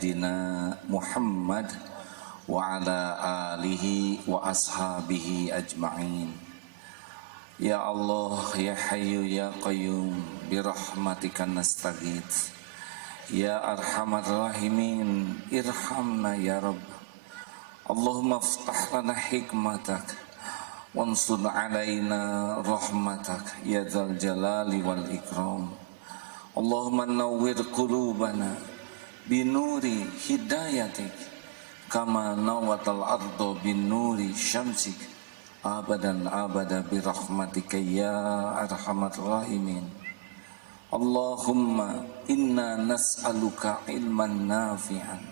sayyidina Muhammad wa ala alihi wa ashabihi ajma'in. Ya Allah, ya Hayyu ya Qayyum, birahmatika nastaghits. Ya Arhamar Rahimin, irhamna ya Rabb. Allahumma iftah lana hikmatak wansur alaina rahmatak ya dzal jalali wal ikram. Allahumma nawwir qulubana binuri hidayatik kama nawatal ardo binuri syamsik abadan abada birahmatika ya arhamar rahimin. Allahumma inna nas'aluka ilman nafi'an.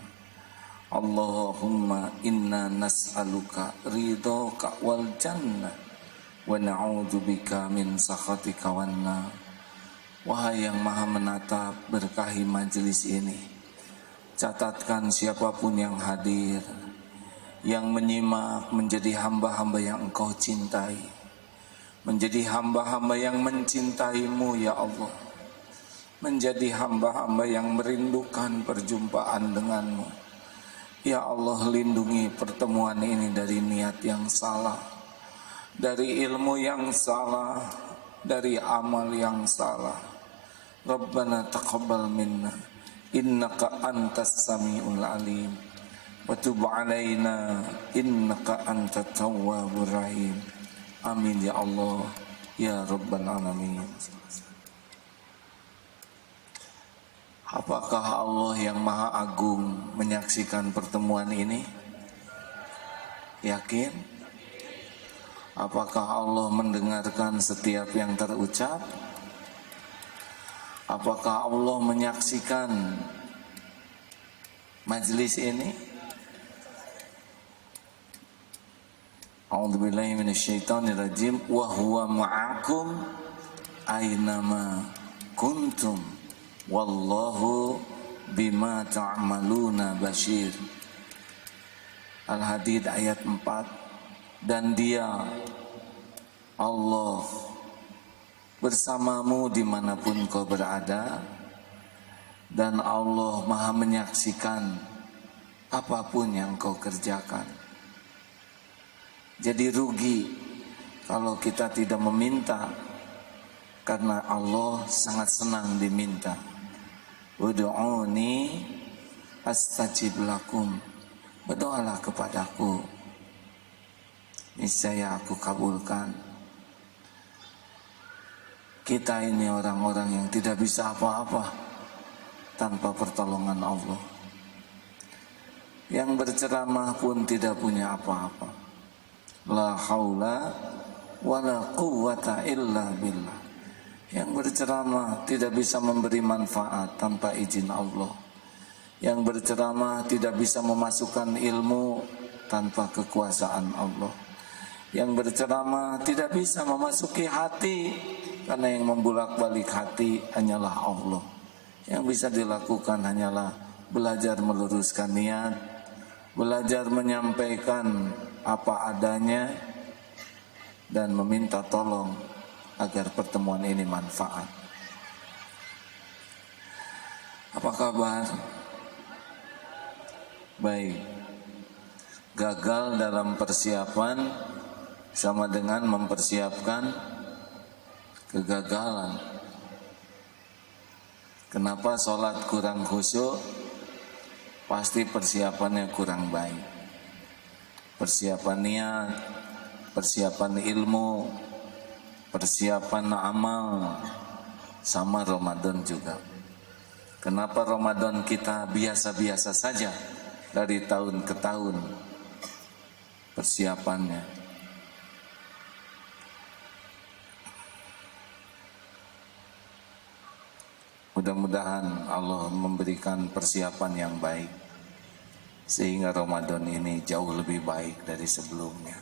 Allahumma inna nas'aluka ridhaka wal jannah wa na'udzubika min sakhatika wan nar. Wahai yang maha menatap, berkahi majelis ini. Catatkan siapapun yang hadir, yang menyimak menjadi hamba-hamba yang Engkau cintai, menjadi hamba-hamba yang mencintaimu ya Allah, menjadi hamba-hamba yang merindukan perjumpaan denganmu. Ya Allah, lindungi pertemuan ini dari niat yang salah, dari ilmu yang salah, dari amal yang salah. Rabbana taqabbal minna innaka antas samiul alim wa tub alaina innaka antat tawwabur rahim. Amin ya Allah ya rabbal alamin. Apakah Allah yang maha agung menyaksikan pertemuan ini? Yakin? Apakah Allah mendengarkan setiap yang terucap? Apakah Allah menyaksikan majlis ini? A'udzubillahi minasyaitonirrajim. Wa huwa ma'akum aynama kuntum wallahu bima ta'maluna basyir. Al-Hadid ayat 4. Dan Dia Allah bersamamu dimanapun kau berada, dan Allah maha menyaksikan apapun yang kau kerjakan. Jadi rugi kalau kita tidak meminta, karena Allah sangat senang diminta. Ud'uni astajib lakum. Berdoalah kepadaku, niscaya aku kabulkan. Kita ini orang-orang yang tidak bisa apa-apa tanpa pertolongan Allah. Yang berceramah pun tidak punya apa-apa. La haula wala quwwata illa billah. Yang berceramah tidak bisa memberi manfaat tanpa izin Allah. Yang berceramah tidak bisa memasukkan ilmu tanpa kekuasaan Allah. Yang berceramah tidak bisa memasuki hati, karena yang membulak-balik hati hanyalah Allah. Yang bisa dilakukan hanyalah belajar meluruskan niat, belajar menyampaikan apa adanya, dan meminta tolong agar pertemuan ini manfaat. Apa kabar? Baik. Gagal dalam persiapan sama dengan mempersiapkan kegagalan. Kenapa sholat kurang khusyuk? Pasti persiapannya kurang baik. Persiapan niat, persiapan ilmu, persiapan amal, sama Ramadan juga. Kenapa Ramadan kita biasa-biasa saja dari tahun ke tahun persiapannya? Mudah-mudahan Allah memberikan persiapan yang baik sehingga Ramadan ini jauh lebih baik dari sebelumnya.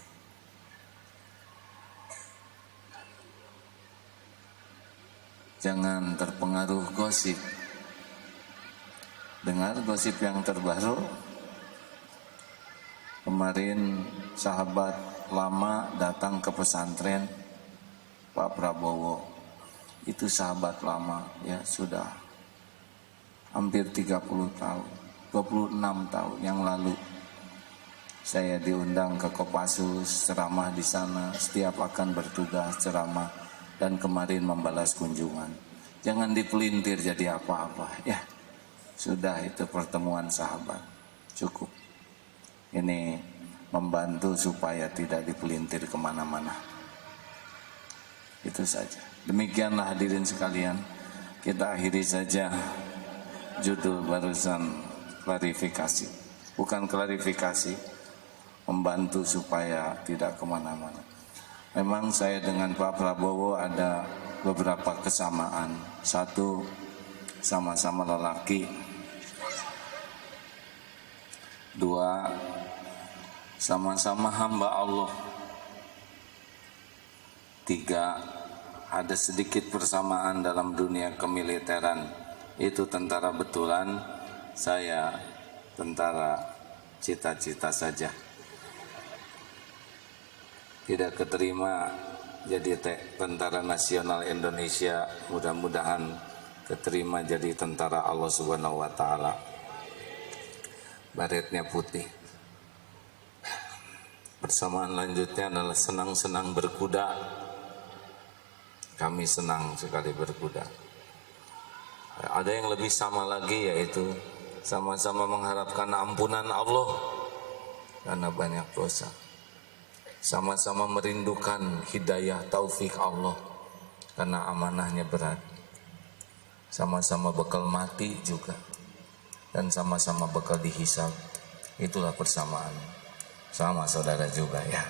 Jangan terpengaruh gosip. Dengar gosip yang terbaru? Kemarin sahabat lama datang ke pesantren Pak Prabowo. Itu sahabat lama, ya sudah hampir 30 tahun. 26 tahun yang lalu saya diundang ke Kopassus ceramah di sana, setiap akan bertugas ceramah, dan kemarin membalas kunjungan. Jangan dipelintir jadi apa-apa ya. Sudah, itu pertemuan sahabat, cukup. Ini membantu supaya tidak dipelintir kemana-mana. Itu saja. Demikianlah hadirin sekalian, kita akhiri saja judul barusan, klarifikasi. Bukan klarifikasi, membantu supaya tidak kemana-mana. Memang saya dengan Pak Prabowo ada beberapa kesamaan. Satu, sama-sama lelaki. Dua, sama-sama hamba Allah. Tiga, ada sedikit persamaan dalam dunia kemiliteran. Itu tentara betulan, saya tentara cita-cita saja. Tidak keterima jadi tentara nasional Indonesia, mudah-mudahan keterima jadi tentara Allah Subhanahu wa taala. Baretnya putih. Persamaan lanjutnya adalah senang-senang berkuda. Kami senang sekali berkuda. Ada yang lebih sama lagi, yaitu sama-sama mengharapkan ampunan Allah karena banyak dosa. Sama-sama merindukan hidayah taufik Allah karena amanahnya berat. Sama-sama bekal mati juga, dan sama-sama bekal dihisab. Itulah persamaan. Sama saudara juga ya.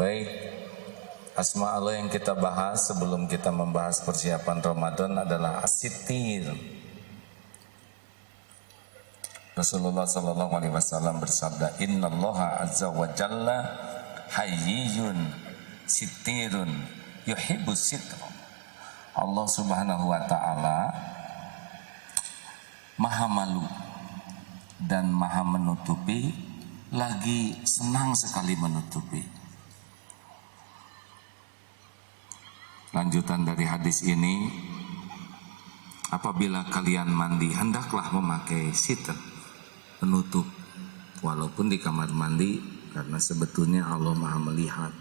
Baik, asma Allah yang kita bahas sebelum kita membahas persiapan Ramadan adalah As-Sittir. Rasulullah sallallahu alaihi wasallam bersabda, "Innallaha azza wa jalla hayyun sittirun yuhibbus sitra." Allah Subhanahu wa taala Maha malu dan Maha menutupi, lagi senang sekali menutupi. Lanjutan dari hadis ini, apabila kalian mandi hendaklah memakai sitr, penutup, walaupun di kamar mandi, karena sebetulnya Allah Maha melihat.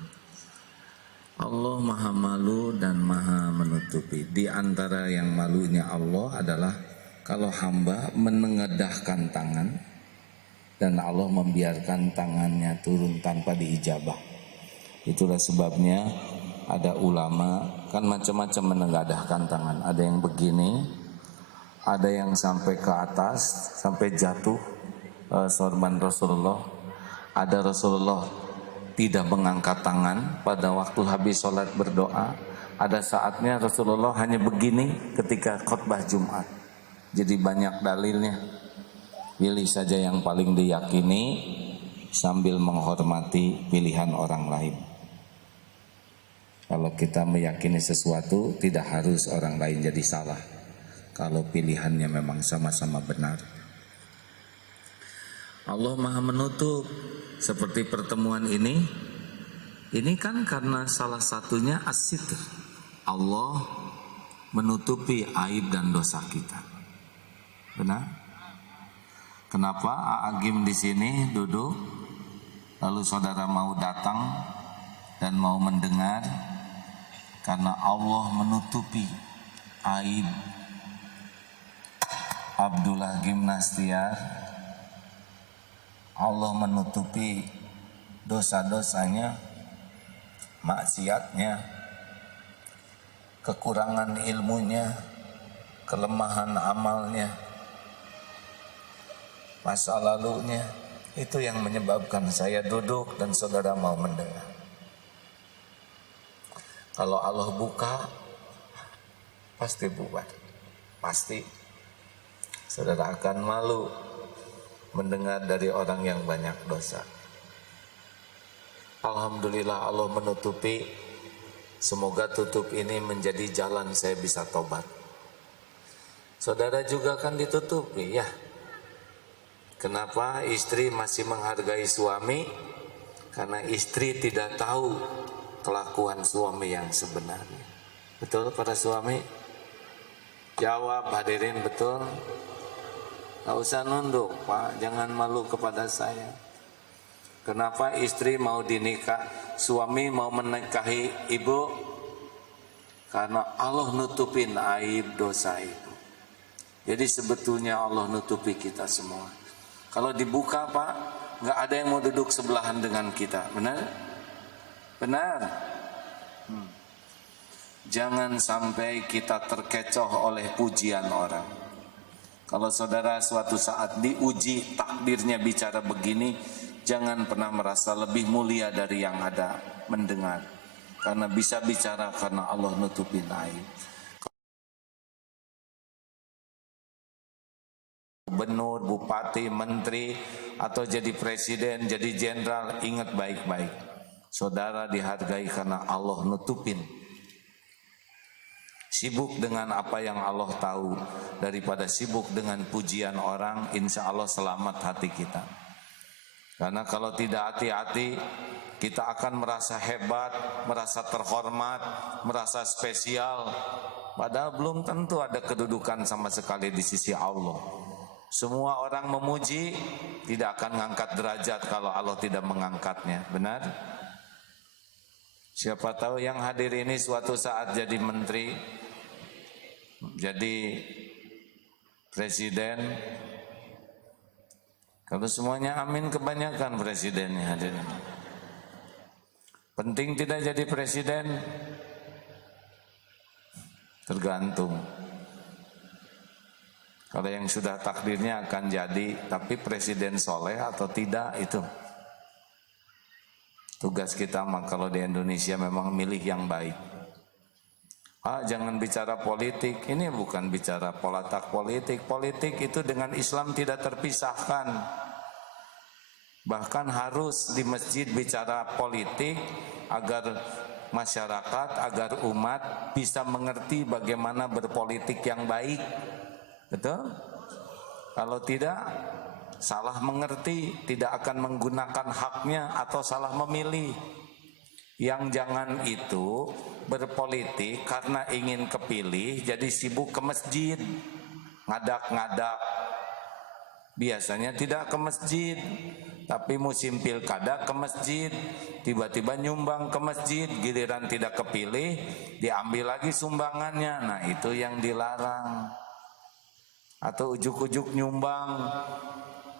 Allah Maha malu dan Maha menutupi. Di antara yang malunya Allah adalah kalau hamba menengadahkan tangan dan Allah membiarkan tangannya turun tanpa diijabah. Itulah sebabnya ada ulama kan macam-macam menengadahkan tangan. Ada yang begini, ada yang sampai ke atas, sampai jatuh sorban Rasulullah. Ada Rasulullah tidak mengangkat tangan pada waktu habis sholat berdoa. Ada saatnya Rasulullah hanya begini ketika khutbah Jumat. Jadi banyak dalilnya. Pilih saja yang paling diyakini sambil menghormati pilihan orang lain. Kalau kita meyakini sesuatu, tidak harus orang lain jadi salah. Kalau pilihannya memang sama-sama benar. Allah Maha menutup. Seperti pertemuan ini kan karena salah satunya as-sitr. Allah menutupi aib dan dosa kita. Benar? Kenapa Agim di sini duduk, lalu saudara mau datang dan mau mendengar? Karena Allah menutupi aib Abdullah Gimnastiar. Allah menutupi dosa-dosanya, maksiatnya, kekurangan ilmunya, kelemahan amalnya, masa lalunya. Itu yang menyebabkan saya duduk dan saudara mau mendengar. Kalau Allah buka, pasti bubar. Pasti saudara akan malu mendengar dari orang yang banyak dosa. Alhamdulillah Allah menutupi. Semoga tutup ini menjadi jalan saya bisa tobat. Saudara juga kan ditutupi ya. Kenapa istri masih menghargai suami? Karena istri tidak tahu kelakuan suami yang sebenarnya. Betul para suami? Jawab hadirin, betul. Gak usah nunduk Pak, jangan malu kepada saya. Kenapa istri mau dinikah, suami mau menikahi ibu? Karena Allah nutupin aib dosa ibu. Jadi sebetulnya Allah nutupi kita semua. Kalau dibuka Pak, gak ada yang mau duduk sebelahan dengan kita, benar? Benar. Jangan sampai kita terkecoh oleh pujian orang. Kalau saudara suatu saat diuji takdirnya bicara begini, jangan pernah merasa lebih mulia dari yang ada mendengar. Karena bisa bicara karena Allah nutupin aib. Gubernur, bupati, menteri, atau jadi presiden, jadi jenderal, ingat baik-baik. Saudara dihargai karena Allah nutupin. Sibuk dengan apa yang Allah tahu daripada sibuk dengan pujian orang, insya Allah selamat hati kita. Karena kalau tidak hati-hati, kita akan merasa hebat, merasa terhormat, merasa spesial. Padahal belum tentu ada kedudukan sama sekali di sisi Allah. Semua orang memuji, tidak akan mengangkat derajat kalau Allah tidak mengangkatnya. Benar? Siapa tahu yang hadir ini suatu saat jadi menteri, jadi presiden. Kalau semuanya amin, kebanyakan presidennya hadir. Penting tidak jadi presiden? Tergantung. Kalau yang sudah takdirnya akan jadi, tapi presiden soleh atau tidak, itu tugas kita. Kalau di Indonesia memang milih yang baik. Jangan bicara politik, ini bukan bicara polatak politik. Politik itu dengan Islam tidak terpisahkan. Bahkan harus di masjid bicara politik agar masyarakat, agar umat bisa mengerti bagaimana berpolitik yang baik. Betul? Kalau tidak, salah mengerti, tidak akan menggunakan haknya atau salah memilih. Yang jangan itu berpolitik karena ingin kepilih, jadi sibuk ke masjid, ngadak-ngadak. Biasanya tidak ke masjid, tapi musim pilkada ke masjid, tiba-tiba nyumbang ke masjid, giliran tidak kepilih, diambil lagi sumbangannya. Nah itu yang dilarang. Atau ujuk-ujuk nyumbang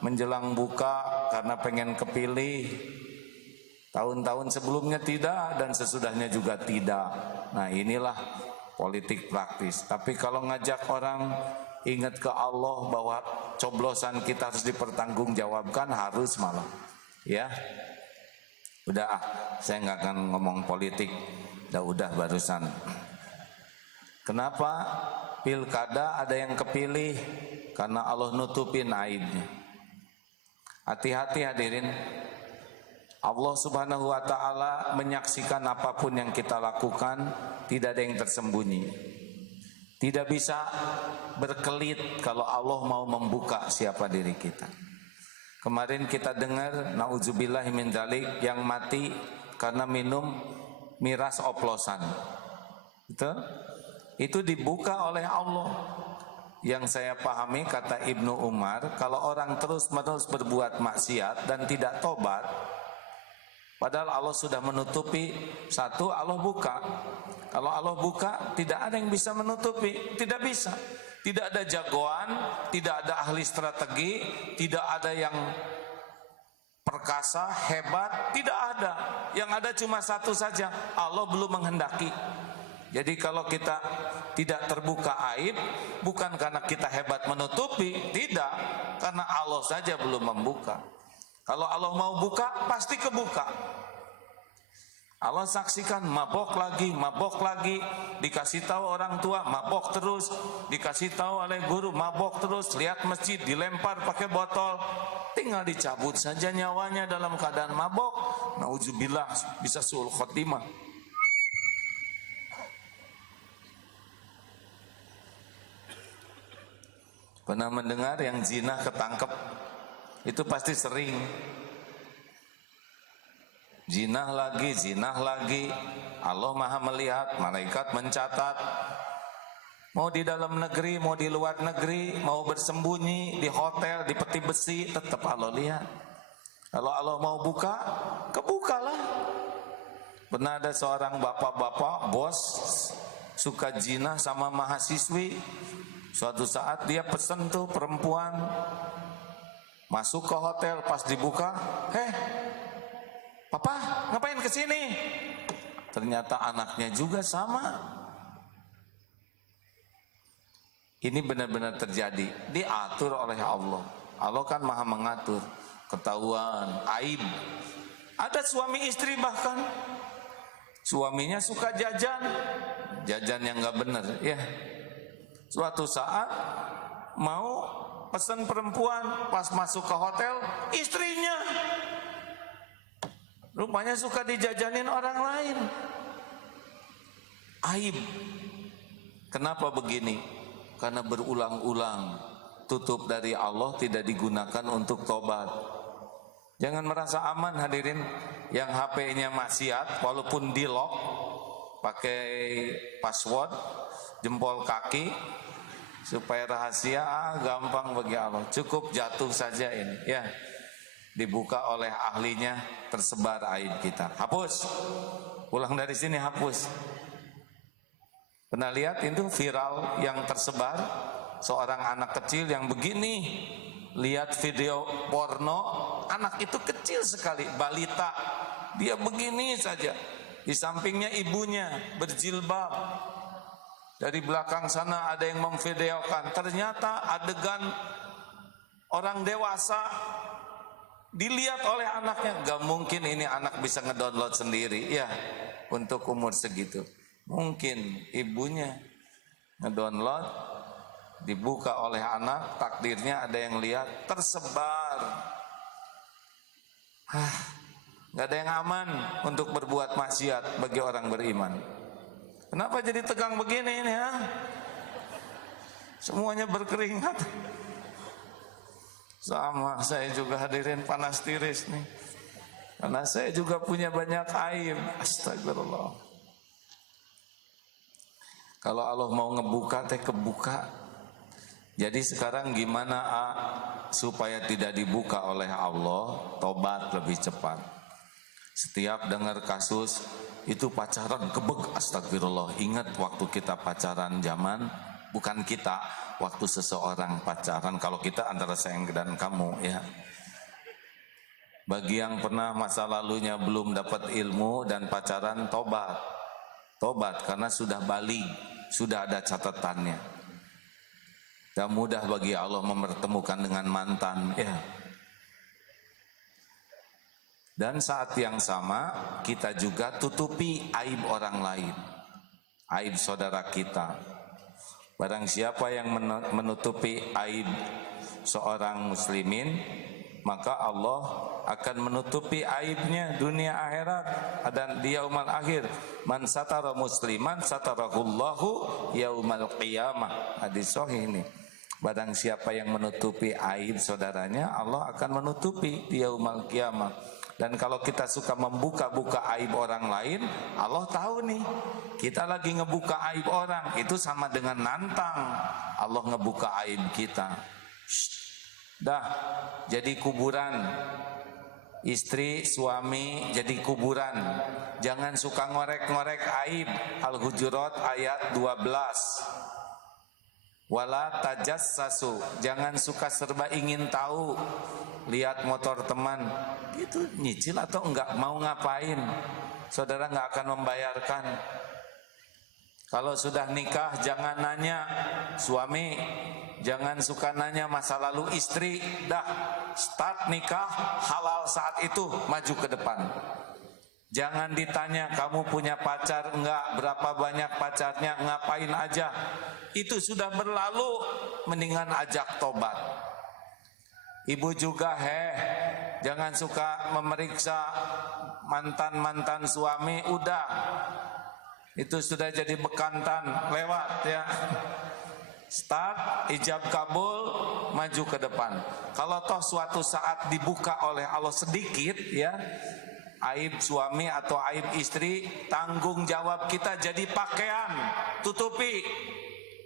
menjelang buka karena pengen kepilih. Tahun-tahun sebelumnya tidak dan sesudahnya juga tidak. Nah inilah politik praktis. Tapi kalau ngajak orang ingat ke Allah bahwa coblosan kita harus dipertanggungjawabkan, harus malah. Ya, udah saya nggak akan ngomong politik. Udah barusan. Kenapa pilkada ada yang kepilih? Karena Allah nutupin aibnya. Hati-hati hadirin. Allah subhanahu wa ta'ala menyaksikan apapun yang kita lakukan, tidak ada yang tersembunyi. Tidak bisa berkelit kalau Allah mau membuka siapa diri kita. Kemarin kita dengar, na'udzubillah min dzalik, yang mati karena minum miras oplosan. Itu dibuka oleh Allah. Yang saya pahami, kata Ibnu Umar, kalau orang terus-menerus berbuat maksiat dan tidak tobat, padahal Allah sudah menutupi, satu Allah buka. Kalau Allah buka, tidak ada yang bisa menutupi, tidak bisa. Tidak ada jagoan, tidak ada ahli strategi, tidak ada yang perkasa, hebat, tidak ada. Yang ada cuma satu saja, Allah belum menghendaki. Jadi kalau kita tidak terbuka aib, bukan karena kita hebat menutupi, tidak, karena Allah saja belum membuka. Kalau Allah mau buka, pasti kebuka. Allah saksikan mabok lagi, dikasih tahu orang tua, mabok terus, dikasih tahu oleh guru, mabok terus, lihat masjid dilempar pakai botol, tinggal dicabut saja nyawanya dalam keadaan mabok. Nauzubillah, bisa suul khotimah. Pernah mendengar yang zina ketangkep? Itu pasti sering. Zinah lagi, Allah maha melihat, malaikat mencatat. Mau di dalam negeri, mau di luar negeri, mau bersembunyi di hotel, di peti besi, tetap Allah lihat. Kalau Allah mau buka, kebukalah. Pernah ada seorang bapak-bapak bos suka zina sama mahasiswi. Suatu saat dia pesen tuh perempuan masuk ke hotel, pas dibuka, papa ngapain kesini? Ternyata anaknya juga sama. Ini benar-benar terjadi, diatur oleh Allah. Allah kan maha mengatur. Ketahuan, aib. Ada suami istri bahkan suaminya suka jajan yang nggak benar, ya. Suatu saat mau pesan perempuan, pas masuk ke hotel, istrinya rupanya suka dijajanin orang lain. Aib. Kenapa begini? Karena berulang-ulang tutup dari Allah tidak digunakan untuk tobat. Jangan merasa aman hadirin yang HP-nya maksiat, walaupun di lock pakai password jempol kaki supaya rahasia, gampang bagi Allah. Cukup jatuh saja ini, ya. Dibuka oleh ahlinya, tersebar aib kita. Hapus. Pulang dari sini hapus. Pernah lihat itu viral yang tersebar seorang anak kecil yang begini, lihat video porno, anak itu kecil sekali, balita, dia begini saja, di sampingnya ibunya berjilbab, dari belakang sana ada yang memvideokan, ternyata adegan orang dewasa dilihat oleh anaknya. Gak mungkin ini anak bisa ngedownload sendiri, ya, untuk umur segitu. Mungkin ibunya ngedownload, dibuka oleh anak, takdirnya ada yang lihat, tersebar. Gak ada yang aman untuk berbuat maksiat bagi orang beriman. Kenapa jadi tegang begini ini, ha? Semuanya berkeringat. Sama, saya juga hadirin panas tiris nih. Karena saya juga punya banyak aib. Astagfirullah. Kalau Allah mau ngebuka, kebuka. Jadi sekarang gimana supaya tidak dibuka oleh Allah? Tobat lebih cepat. Setiap dengar kasus itu pacaran kebek, astagfirullah. Ingat waktu kita pacaran zaman, bukan kita, waktu seseorang pacaran. Kalau kita antara saya dan kamu, ya. Bagi yang pernah masa lalunya belum dapat ilmu dan pacaran, tobat. Tobat karena sudah balik, sudah ada catatannya. Dan mudah bagi Allah mempertemukan dengan mantan, ya. Dan saat yang sama kita juga tutupi aib orang lain, aib saudara kita. Barang siapa yang menutupi aib seorang muslimin, maka Allah akan menutupi aibnya dunia akhirat dan di yaumul akhir. Man satara musliman satarahullahu yaumal qiyamah. Hadis sahih ini. Barang siapa yang menutupi aib saudaranya, Allah akan menutupi di yaumul qiyamah. Dan kalau kita suka membuka-buka aib orang lain, Allah tahu nih, kita lagi ngebuka aib orang, itu sama dengan nantang Allah ngebuka aib kita. Dah jadi kuburan, istri suami jadi kuburan. Jangan suka ngorek-ngorek aib. Al-Hujurat ayat 12. Wala tajassasu, jangan suka serba ingin tahu. Lihat motor teman, itu nyicil atau enggak, mau ngapain, saudara enggak akan membayarkan. Kalau sudah nikah jangan nanya, suami jangan suka nanya masa lalu istri. Dah start nikah, halal saat itu, maju ke depan. Jangan ditanya kamu punya pacar enggak, berapa banyak pacarnya, ngapain aja. Itu sudah berlalu, mendingan ajak tobat. Ibu juga jangan suka memeriksa mantan-mantan suami, udah. Itu sudah jadi bekantan, lewat ya. Start, ijab kabul, maju ke depan. Kalau toh suatu saat dibuka oleh Allah sedikit ya, aib suami atau aib istri, tanggung jawab kita jadi pakaian, tutupi.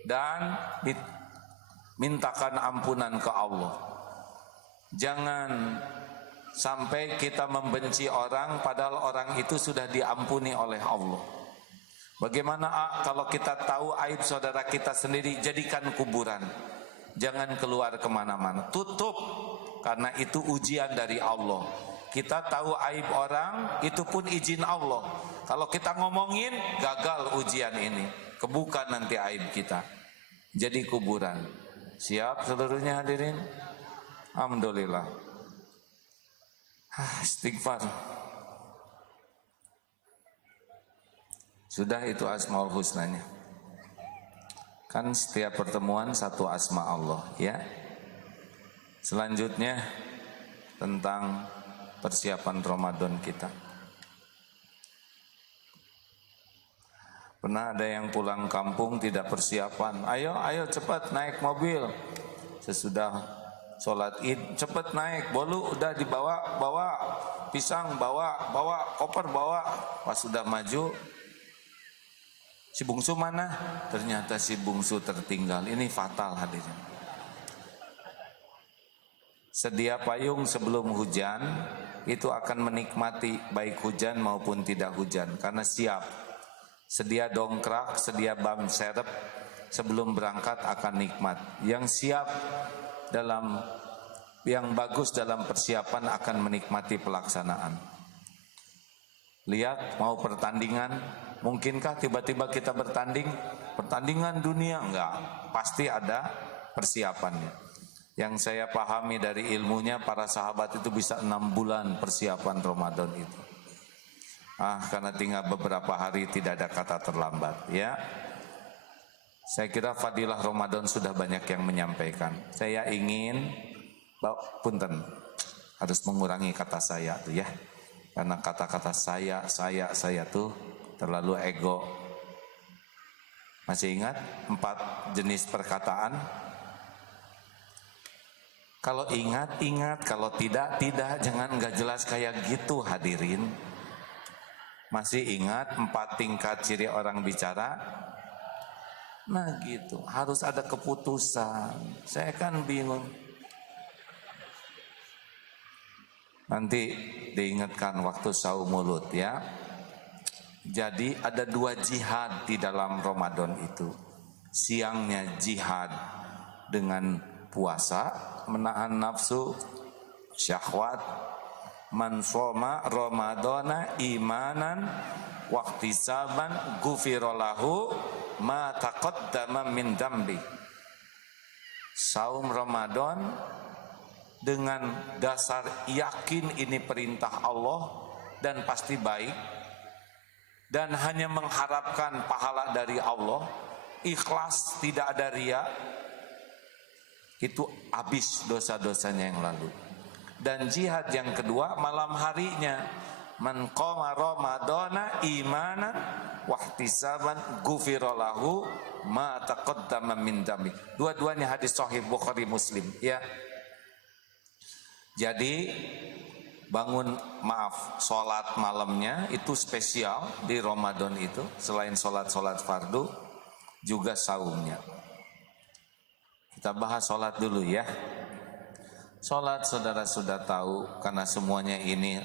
dan mintakan ampunan ke Allah. Jangan sampai kita membenci orang padahal orang itu sudah diampuni oleh Allah. Bagaimana kalau kita tahu aib saudara kita sendiri, jadikan kuburan. Jangan keluar kemana-mana, tutup, karena itu ujian dari Allah. Kita tahu aib orang, itu pun izin Allah. Kalau kita ngomongin, gagal ujian ini, kebuka nanti aib kita, jadi kuburan. Siap seluruhnya hadirin? Alhamdulillah. Istighfar. Sudah, itu Asmaul Husnanya. Kan setiap pertemuan satu asma Allah, ya. Selanjutnya tentang persiapan Ramadan kita. Pernah ada yang pulang kampung tidak persiapan. Ayo cepat naik mobil. Sesudah sholat id cepat naik. Bolu udah dibawa, bawa pisang, bawa koper, bawa. Pas sudah maju, si bungsu mana? Ternyata si bungsu tertinggal. Ini fatal hadirin. Sedia payung sebelum hujan, itu akan menikmati baik hujan maupun tidak hujan, karena siap. Sedia dongkrak, sedia ban serep, sebelum berangkat akan nikmat. Yang siap dalam, yang bagus dalam persiapan akan menikmati pelaksanaan. Lihat, mau pertandingan, mungkinkah tiba-tiba kita bertanding? Pertandingan dunia? Enggak, pasti ada persiapannya. Yang saya pahami dari ilmunya, para sahabat itu bisa 6 bulan persiapan Ramadan itu. Karena tinggal beberapa hari, tidak ada kata terlambat, ya. Saya kira fadilah Ramadan sudah banyak yang menyampaikan. Saya ingin, punten, harus mengurangi kata saya tuh, ya. Karena kata-kata saya tuh terlalu ego. Masih ingat 4 jenis perkataan? Kalau ingat, kalau tidak, jangan nggak jelas kayak gitu hadirin. Masih ingat 4 tingkat ciri orang bicara? Nah gitu, harus ada keputusan. Saya kan bingung. Nanti diingatkan waktu saum mulut, ya. Jadi ada 2 jihad di dalam Ramadan itu. Siangnya jihad dengan puasa, menahan nafsu, syahwat. Man shoma Ramadana imanan wahtisaban ghufirallahu ma taqaddama min dambi. Saum Ramadan dengan dasar yakin ini perintah Allah dan pasti baik, dan hanya mengharapkan pahala dari Allah, ikhlas, tidak ada riya, itu habis dosa-dosanya yang lalu. Dan jihad yang kedua malam harinya, man qama ramadana imanan wahtisaban ghufirallahu ma taqaddama min dambi. Dua-duanya hadis sahih Bukhari Muslim, ya. Jadi sholat malamnya itu spesial di Ramadan itu. Selain sholat fardu, juga saumnya. Kita bahas sholat dulu, ya. Sholat saudara sudah tahu, karena semuanya ini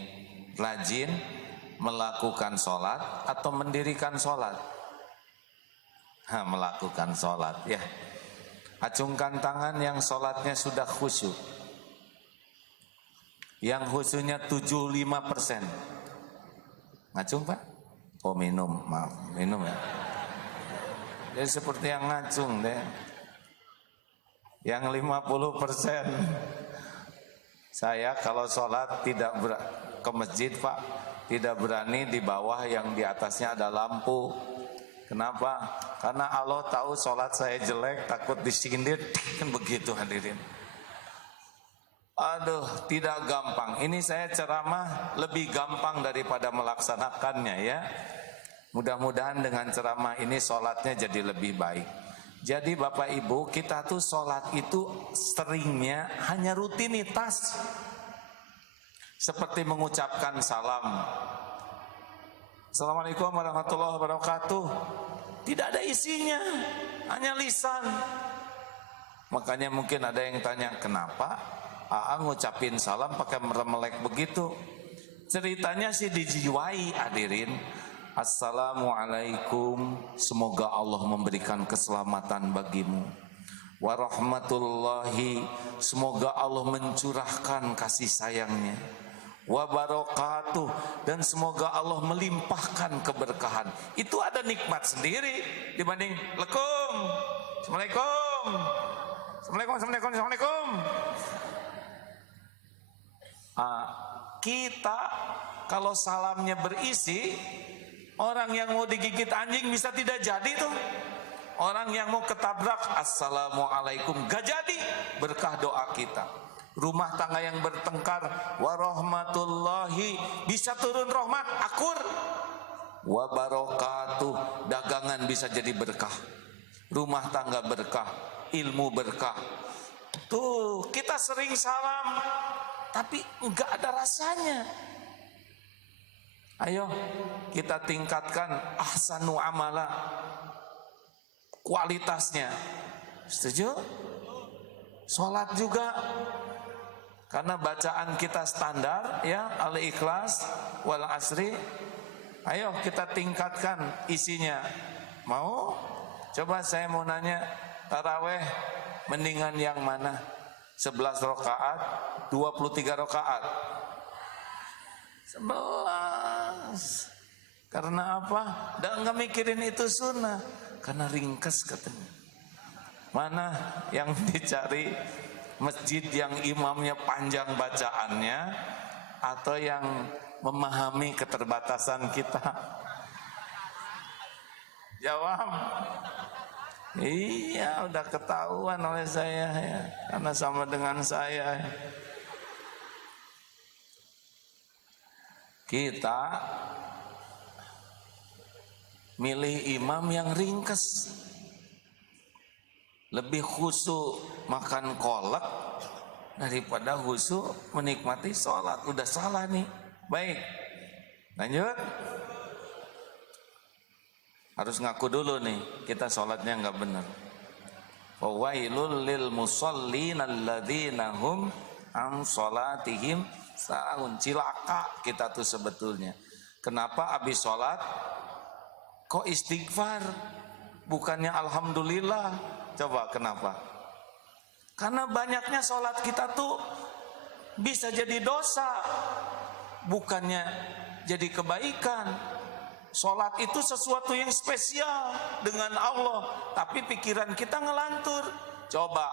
rajin melakukan sholat atau mendirikan sholat. Melakukan sholat, ya. Acungkan tangan yang sholatnya sudah khusyuk. Yang khusyuknya 75%. Ngacung Pak? Oh minum, maaf, minum ya. Jadi seperti yang ngacung deh. Yang 50%. Saya kalau sholat tidak ke masjid Pak, tidak berani di bawah yang di atasnya ada lampu. Kenapa? Karena Allah tahu sholat saya jelek, takut disindir, kan begitu hadirin. Aduh, tidak gampang. Ini saya ceramah lebih gampang daripada melaksanakannya, ya. Mudah-mudahan dengan ceramah ini sholatnya jadi lebih baik. Jadi Bapak Ibu, kita tuh sholat itu seringnya hanya rutinitas. Seperti mengucapkan salam. Assalamualaikum warahmatullahi wabarakatuh. tidak ada isinya, hanya lisan. Makanya mungkin ada yang tanya, kenapa ngucapin salam pakai meremelek begitu? Ceritanya sih dijiwai hadirin. Assalamualaikum, semoga Allah memberikan keselamatan bagimu. Warahmatullahi, semoga Allah mencurahkan kasih sayangnya. Wabarakatuh, dan semoga Allah melimpahkan keberkahan. Itu ada nikmat sendiri dibanding lekum, assalamualaikum, assalamualaikum. Kita kalau salamnya berisi, orang yang mau digigit anjing bisa tidak jadi tuh. Orang yang mau ketabrak assalamualaikum gak jadi, berkah doa kita. Rumah tangga yang bertengkar warahmatullahi, bisa turun rahmat, akur. Wabarakatuh, dagangan bisa jadi berkah, rumah tangga berkah, ilmu berkah. Tuh kita sering salam tapi enggak ada rasanya. Ayo kita tingkatkan ahsanu amala, kualitasnya. Setuju? Sholat juga, karena bacaan kita standar ya, Al-Ikhlas wal Asri. Ayo kita tingkatkan isinya. Mau? Coba saya mau nanya, taraweh mendingan yang mana? 11 rakaat, 23 rakaat? 11. Karena apa? Nggak mikirin itu sunnah, karena ringkas katanya. Mana yang dicari, masjid yang imamnya panjang bacaannya, atau yang memahami keterbatasan kita? Jawab. Iya, udah ketahuan oleh saya ya, karena sama dengan saya. Kita milih imam yang ringkas, lebih khusyuk makan kolak daripada khusyuk menikmati sholat. Udah salah nih. Baik, lanjut. Harus ngaku dulu nih, kita sholatnya nggak benar. Wailul lil musallin alladzina hum an sholatihim sahun. Cilaka kita tuh sebetulnya. Kenapa habis sholat kok istighfar, bukannya alhamdulillah? Coba kenapa? Karena banyaknya sholat kita tuh bisa jadi dosa, bukannya jadi kebaikan. Sholat itu sesuatu yang spesial dengan Allah, tapi pikiran kita ngelantur. Coba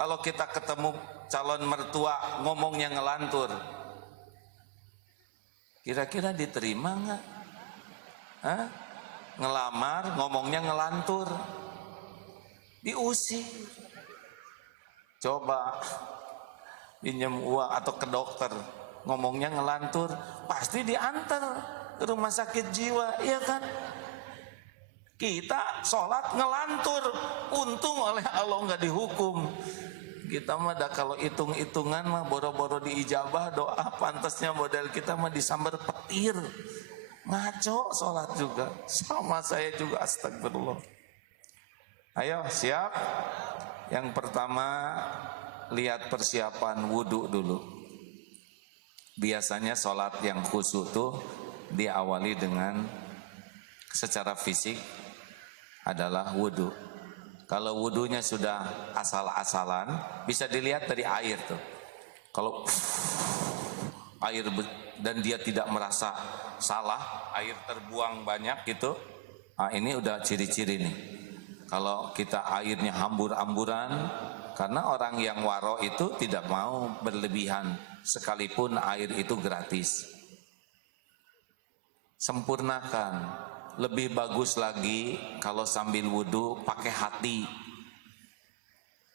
kalau kita ketemu calon mertua ngomongnya ngelantur, kira-kira diterima nggak? Hah? Ngelamar ngomongnya ngelantur, diusir. Coba pinjam uang atau ke dokter ngomongnya ngelantur, pasti diantar ke rumah sakit jiwa, iya kan? Kita sholat ngelantur, untung oleh Allah nggak dihukum. Kita mah dah kalau hitung-hitungan mah boro-boro diijabah doa, pantasnya model kita mah disambar petir. Ngaco sholat juga, sama saya juga, astagfirullah. Ayo siap. Yang pertama, lihat persiapan wudhu dulu. Biasanya sholat yang khusyuk tuh diawali dengan secara fisik adalah wudhu. Kalau wudhunya sudah asal-asalan, bisa dilihat dari air tuh. Kalau air dan dia tidak merasa salah, air terbuang banyak gitu, ini udah ciri-ciri nih. Kalau kita airnya hambur-hamburan, karena orang yang waro itu tidak mau berlebihan, sekalipun air itu gratis. Sempurnakan. Lebih bagus lagi kalau sambil wudhu pakai hati.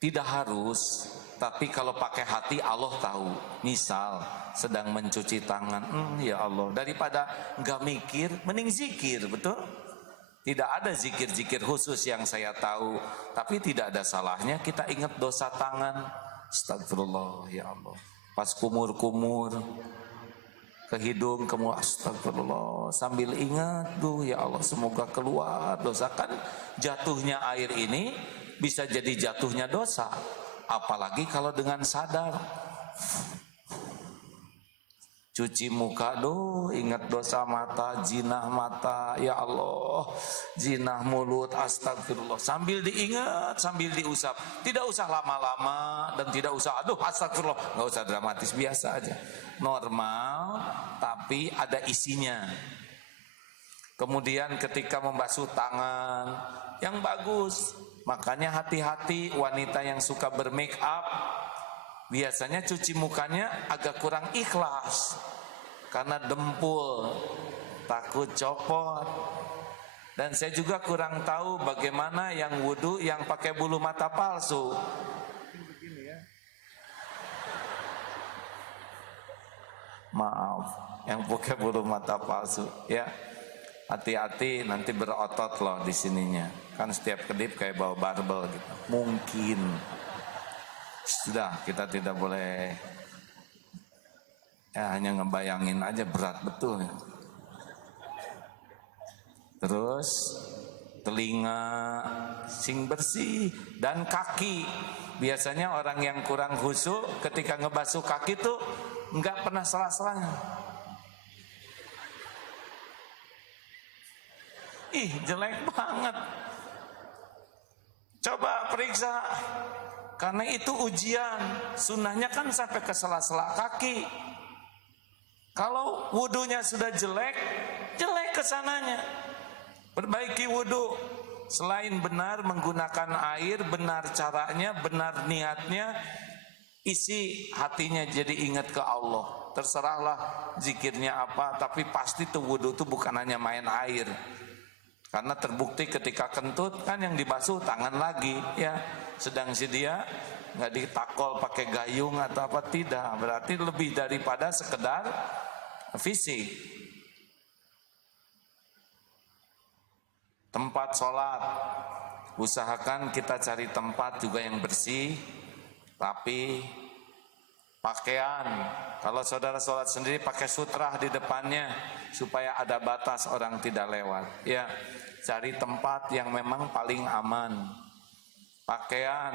Tidak harus, tapi kalau pakai hati Allah tahu. Misal sedang mencuci tangan, ya Allah, daripada nggak mikir, mending zikir, betul? Tidak ada zikir-zikir khusus yang saya tahu, tapi tidak ada salahnya kita ingat dosa tangan. Astagfirullah, ya Allah. Pas kumur-kumur, ke hidung kamu astagfirullah sambil ingat tuh ya Allah semoga keluar dosa. Kan jatuhnya air ini bisa jadi jatuhnya dosa, apalagi kalau dengan sadar. Cuci muka, ingat dosa mata, jinah mata, ya Allah, jinah mulut, astagfirullah. Sambil diingat, sambil diusap. Tidak usah lama-lama dan tidak usah, aduh astagfirullah. Nggak usah dramatis, biasa aja. Normal, tapi ada isinya. Kemudian ketika membasuh tangan, yang bagus. Makanya hati-hati wanita yang suka bermake up. Biasanya cuci mukanya agak kurang ikhlas karena dempul, takut copot. Dan saya juga kurang tahu bagaimana yang wudhu yang pakai bulu mata palsu. Maaf, yang pakai bulu mata palsu ya. Hati-hati nanti berotot loh di sininya. Kan setiap kedip kayak bawa barbel gitu. Mungkin. Sudah, kita tidak boleh ya hanya ngebayangin aja, berat betul ya. Terus telinga sing bersih dan kaki. Biasanya orang yang kurang khusyuk ketika ngebasuh kaki tuh nggak pernah salah-salahnya. Ih, jelek banget. Coba periksa. Karena itu ujian, sunnahnya kan sampai ke sela-sela kaki. Kalau wudunya sudah jelek, jelek kesananya. Perbaiki wudu. Selain benar menggunakan air, benar caranya, benar niatnya, isi hatinya jadi ingat ke Allah. Terserahlah zikirnya apa, tapi pasti tuh wudu tuh bukan hanya main air. Karena terbukti ketika kentut kan yang dibasuh tangan lagi ya. Sedang si dia nggak ditakol pakai gayung atau apa, tidak. Berarti lebih daripada sekedar fisik. Tempat sholat, usahakan kita cari tempat juga yang bersih, rapi. Pakaian, kalau saudara sholat sendiri pakai sutrah di depannya supaya ada batas orang tidak lewat. Ya, cari tempat yang memang paling aman. Pakaian,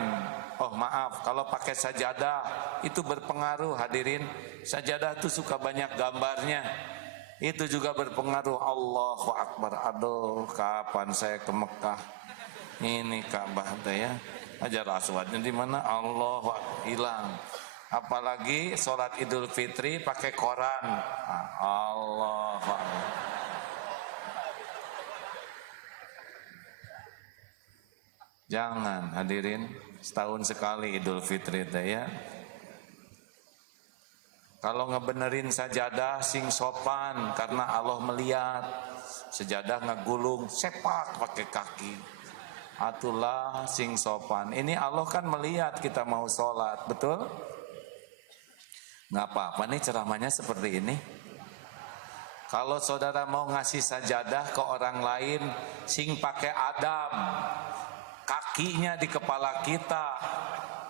oh maaf, kalau pakai sajadah itu berpengaruh hadirin. Sajadah itu suka banyak gambarnya, itu juga berpengaruh. Allahu Akbar, aduh kapan saya ke Mekah? Ini Ka'bah ya, Hajar Aswadnya di mana? Allahu Akbar, hilang. Apalagi sholat Idul Fitri pakai koran. Allah. Jangan hadirin, setahun sekali Idul Fitri ya. Kalau ngebenerin sajadah sing sopan karena Allah melihat. Sajadah ngegulung sepak pakai kaki. Atulah sing sopan. Ini Allah kan melihat kita mau sholat, betul? Nggak apa-apa nih ceramahnya seperti ini. Kalau saudara mau ngasih sajadah ke orang lain, sing pakai adab, kakinya di kepala kita.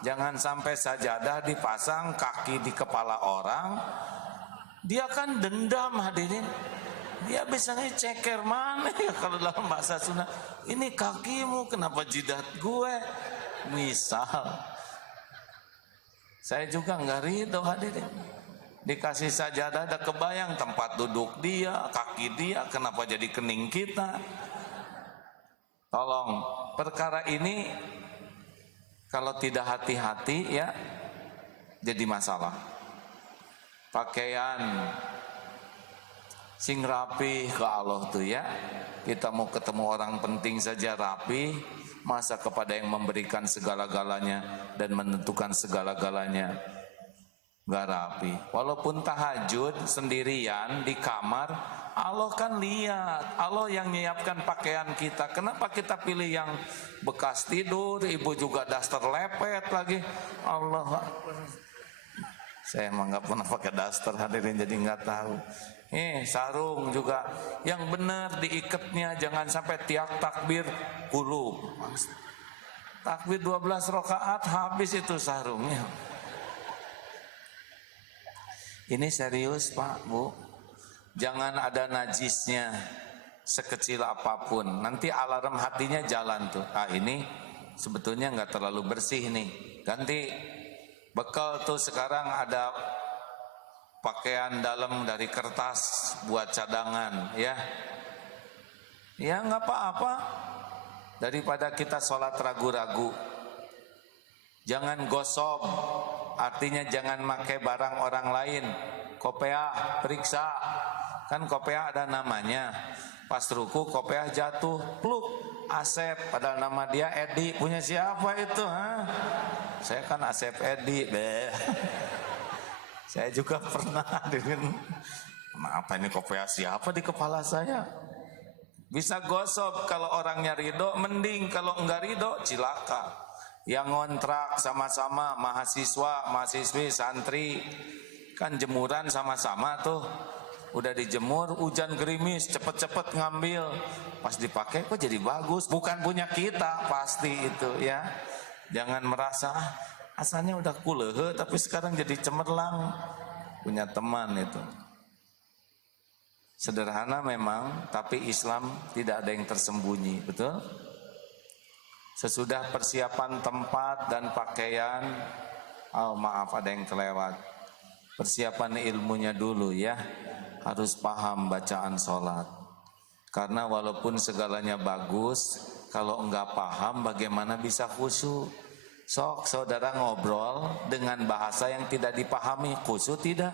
Jangan sampai sajadah dipasang kaki di kepala orang, dia kan dendam hadirin. Dia biasanya ceker mana ya kalau dalam bahasa Sunda. Ini kakimu kenapa jidat gue? Misal. Saya juga nggak ridho hadirin. Dikasih sajadah ada kebayang tempat duduk dia, kaki dia, kenapa jadi kening kita? Tolong, perkara ini kalau tidak hati-hati ya jadi masalah. Pakaian sing rapi ke Allah tuh ya. Kita mau ketemu orang penting saja rapi, masa kepada yang memberikan segala-galanya dan menentukan segala-galanya gak rapi. Walaupun tahajud sendirian di kamar, Allah kan lihat, Allah yang menyiapkan pakaian kita. Kenapa kita pilih yang bekas tidur, ibu juga daster lepet lagi. Allah, saya emang gak pernah pakai daster hadirin, jadi gak tahu. Sarung juga yang benar diikatnya, jangan sampai tiap takbir kulub. Takbir 12 rakaat habis itu sarungnya. Ini serius Pak, Bu. Jangan ada najisnya sekecil apapun. Nanti alarm hatinya jalan tuh. Ah, ini sebetulnya nggak terlalu bersih nih. Ganti bekal tuh. Sekarang ada pakaian dalam dari kertas buat cadangan, ya. Ya nggak apa-apa. Daripada kita sholat ragu-ragu. Jangan gosok. Artinya jangan pakai barang orang lain. Kopiah, periksa. Kan kopiah ada namanya. Pas ruku kopiah jatuh, pluk, Asep, padahal nama dia Edi. Punya siapa itu? Ha? Saya kan Asep Edi. Saya juga pernah dengan, kenapa ini kopiah siapa di kepala saya? Bisa gosok kalau orangnya ridho, mending. Kalau enggak ridho, cilaka. Yang ngontrak sama-sama, mahasiswa, mahasiswi, santri, kan jemuran sama-sama tuh. Udah dijemur, hujan gerimis, cepet-cepet ngambil. Pas dipakai kok jadi bagus. Bukan punya kita, pasti itu ya. Jangan merasa, asalnya udah kuleuh, tapi sekarang jadi cemerlang. Punya teman itu. Sederhana memang, tapi Islam tidak ada yang tersembunyi, betul? Sesudah persiapan tempat dan pakaian, oh maaf ada yang kelewat. Persiapan ilmunya dulu ya. Harus paham bacaan sholat. Karena walaupun segalanya bagus, kalau enggak paham bagaimana bisa khusyuk. Sok saudara ngobrol dengan bahasa yang tidak dipahami, khusyuk tidak?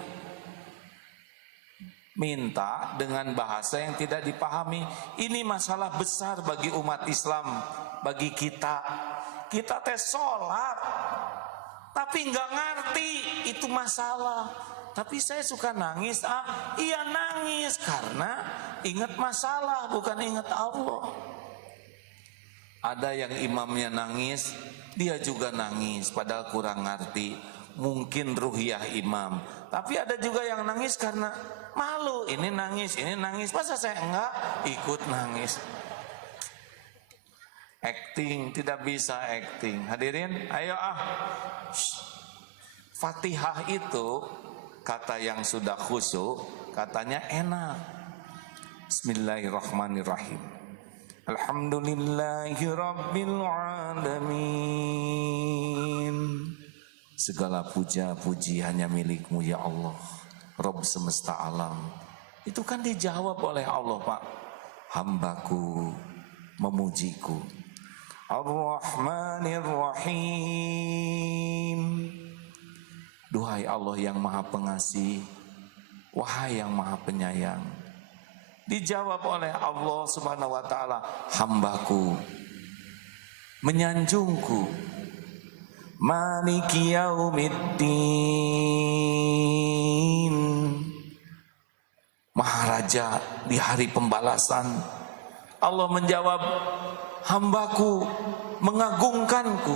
Minta dengan bahasa yang tidak dipahami. Ini masalah besar bagi umat Islam, bagi kita. Kita tes sholat, tapi enggak ngerti, itu masalah. Tapi saya suka nangis, iya nangis karena ingat masalah, bukan ingat Allah. Ada yang imamnya nangis, dia juga nangis, padahal kurang ngerti. Mungkin ruhiyah imam. Tapi ada juga yang nangis karena malu, ini nangis. Masa saya enggak ikut nangis? Acting, tidak bisa acting. Hadirin, ayo Fatihah itu, kata yang sudah khusyuk, katanya enak. Bismillahirrahmanirrahim. Alhamdulillahirabbil alamin. Segala puja puji hanya milikmu ya Allah, Rabb semesta alam. Itu kan dijawab oleh Allah, Pak. Hambaku memujiku. Ar-Rahmanir-Rahim. Duhai Allah yang maha pengasih, wahai yang maha penyayang. Dijawab oleh Allah subhanahu wa ta'ala, hambaku, menyanjungku. Maliki yaumiddin. Maharaja di hari pembalasan. Allah menjawab, hambaku, mengagungkanku.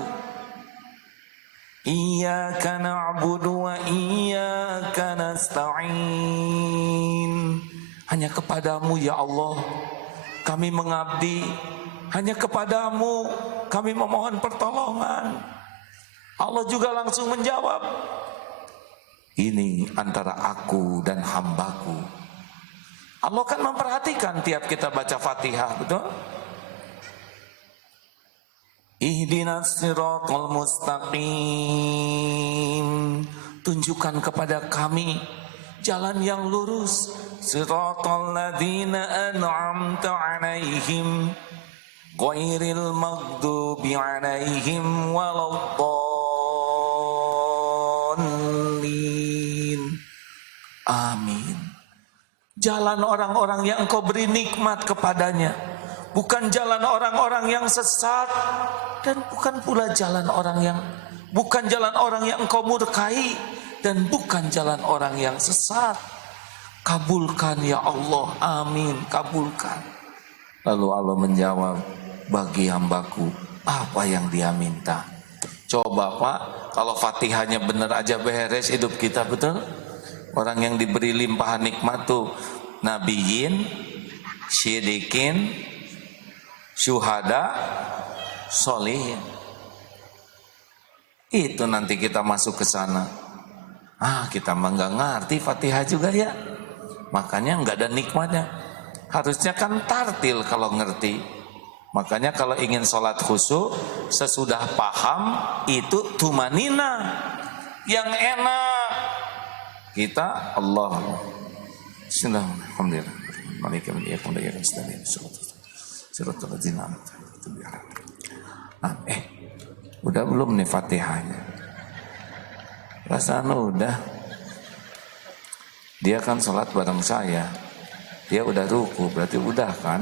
Iyyaka na'budu wa iyyaka nasta'in. Hanya kepadamu ya Allah kami mengabdi, hanya kepadamu kami memohon pertolongan. Allah juga langsung menjawab, ini antara aku dan hambaku. Allah kan memperhatikan tiap kita baca Fatihah, betul? Ihdinas siratal mustaqim. Tunjukkan kepada kami jalan yang lurus. Siratal ladzina an'amta 'alaihim ghairil maghdubi 'alaihim waladdallin. Amin. Jalan orang-orang yang Engkau beri nikmat kepadanya, bukan jalan orang-orang yang sesat, dan bukan pula jalan orang yang Engkau murkai, dan bukan jalan orang yang sesat. Kabulkan ya Allah, amin, kabulkan. Lalu Allah menjawab, bagi hambaku apa yang dia minta. Coba Pak, kalau Fatihahnya benar aja beres hidup kita, betul? Orang yang diberi limpahan nikmat tuh nabiyin, syidikin, syuhada, solihin. Itu nanti kita masuk ke sana. Kita mah nggak ngerti Fatihah juga ya. makanya nggak ada nikmatnya. Harusnya kan tartil kalau ngerti. Makanya kalau ingin sholat khusyuk, sesudah paham itu tumanina yang enak. Kita Allah. Bismillahirrahmanirrahim. Udah belum nih Fatihahnya? Rasanya udah. Dia kan sholat bareng saya. Dia udah ruku, berarti udah kan?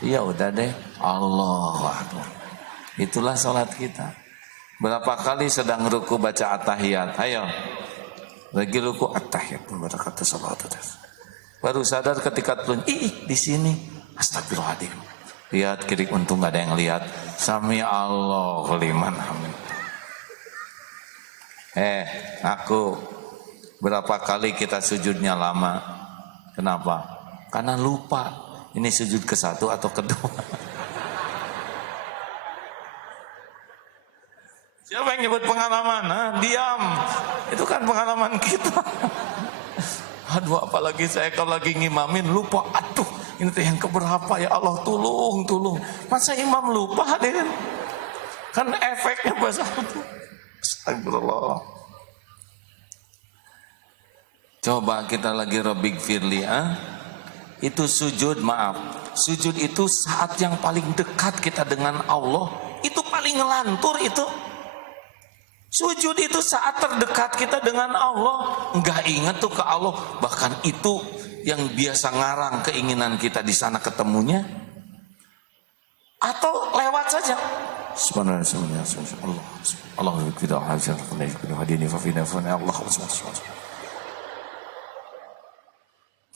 Iya udah deh. Allahu Akbar. Itulah sholat kita. Berapa kali sedang ruku baca at-tahiyat? Ayo. Lagi ruku at-tahiyat. Baru sadar ketika turun. Di sini. Astagfirullahaladzim. Lihat kiri, untung gak ada yang lihat. Sami Allahu liman hamid. Aku. Berapa kali kita sujudnya lama? Kenapa? Karena lupa ini sujud ke satu atau kedua. Siapa yang nyebut pengalaman? Diam. Itu kan pengalaman kita. Aduh, apalagi saya kalau lagi ngimamin lupa. Aduh, ini tuh yang keberapa ya Allah, tolong. Masa imam lupa hadirin? Kan efeknya bahasa itu. Astagfirullah. Coba kita lagi Rabbik Firli, itu sujud, maaf. Sujud itu saat yang paling dekat kita dengan Allah. Itu paling ngelantur itu. Sujud itu saat terdekat kita dengan Allah. Enggak ingat tuh ke Allah. Bahkan itu yang biasa ngarang keinginan kita di sana ketemunya. Atau lewat saja. Subhanallah, Allah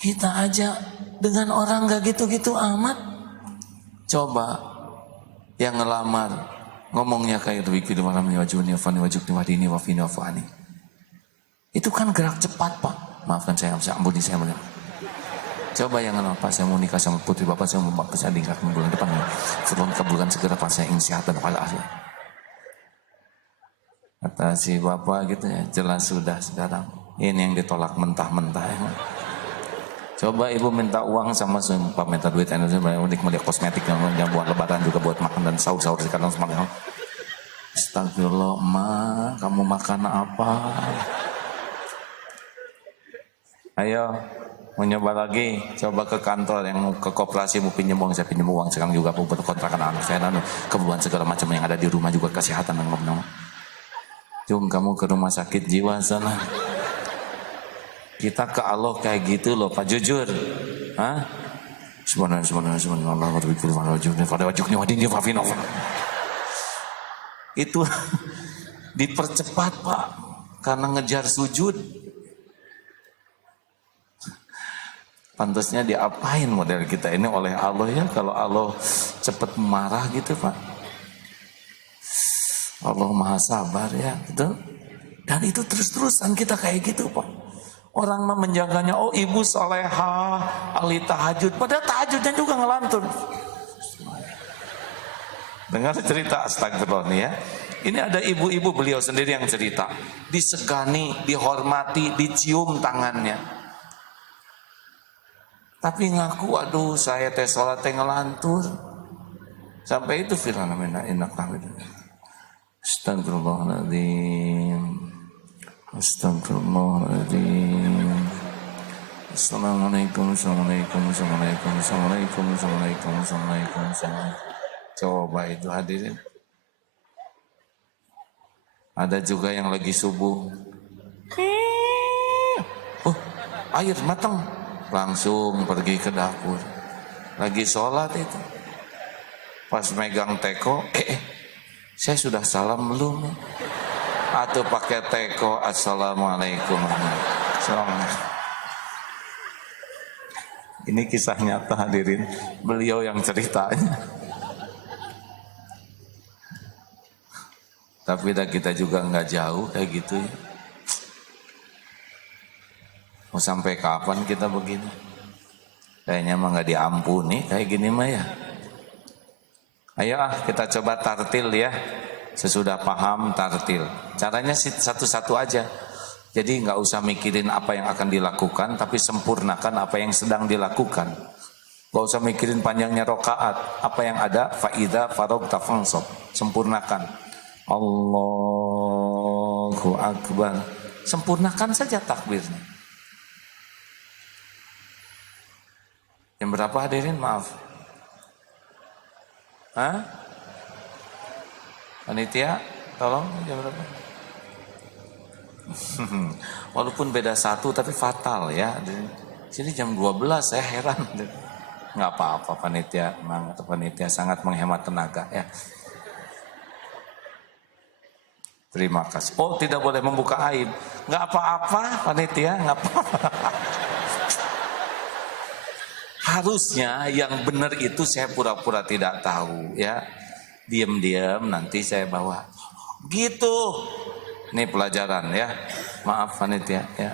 kita aja dengan orang gak gitu-gitu amat. Coba yang ngelamar ngomongnya kayak itu kan gerak cepat Pak. Maafkan saya ampuni saya. Coba yang ngelamar, Pak saya mau nikah sama putri Bapak, saya mau Bapak saya nikah bulan depan. Sebelum kebulan segera Pak saya ingin sehat dan pada akhir. Kata si Bapak gitu ya, jelas sudah sekarang. Ini yang ditolak mentah-mentah ya. Coba ibu minta uang sama sumpah minta duit Indonesia unik melihat kosmetik yang buat lebaran juga buat makan dan sahur sekarang semuanya. Astagfirullah, Ma, kamu makan apa? Ayo, mau nyoba lagi, coba ke kantor yang ke koperasi mau pinjam uang, saya pinjam uang sekarang juga mau buat kontrakan anak saya dan kebutuhan segala macam yang ada di rumah juga kesehatan dan ngomong. Jom kamu ke rumah sakit jiwa sana. Kita ke Allah kayak gitu loh Pak, jujur. Subhanallah. Itu dipercepat Pak, karena ngejar sujud. Pantasnya diapain model kita ini oleh Allah ya, kalau Allah cepat marah gitu Pak. Allah maha sabar ya, betul. Dan itu terus-terusan kita kayak gitu Pak. Orang menjaganya, oh ibu solehah, ahli tahajud, padahal tahajudnya juga ngelantur. Dengar cerita astagfirullah nih ya. Ini ada ibu-ibu beliau sendiri yang cerita. Disegani, dihormati, dicium tangannya. Tapi ngaku, aduh saya teh sholat teh ngelantur. Sampai itu firman enak kami. Astagfirullahaladzim. Astagfirullahaladzim. Assalamualaikum. Coba itu hadirin. Ada juga yang lagi subuh. Oh, air matang. Langsung pergi ke dapur. Lagi sholat itu. Pas megang teko, saya sudah salam belum? Atau pakai teko, assalamualaikum. Ini kisah nyata hadirin, beliau yang ceritanya. Tapi kita juga nggak jauh kayak gitu ya. Mau sampai kapan kita begini? Kayaknya mah nggak diampuni kayak gini mah ya. Ayo kita coba tartil ya. Sesudah paham tartil. Caranya satu-satu aja. Jadi nggak usah mikirin apa yang akan dilakukan, tapi sempurnakan apa yang sedang dilakukan. Nggak usah mikirin panjangnya rokaat, apa yang ada, faida farogta fansab, sempurnakan. Allahu Akbar, sempurnakan saja takbirnya. Jam berapa hadirin? Maaf. Hah? Panitia, tolong jam berapa? Walaupun beda satu tapi fatal ya. Sini jam 12, saya heran. Nggak apa-apa panitia, panitia sangat menghemat tenaga ya. Terima kasih. Oh, tidak boleh membuka aib. Nggak apa-apa panitia, nggak apa-apa. Harusnya yang benar itu saya pura-pura tidak tahu ya. Diam-diam nanti saya bawa. Gitu. Ini pelajaran ya. Maaf panitia ya.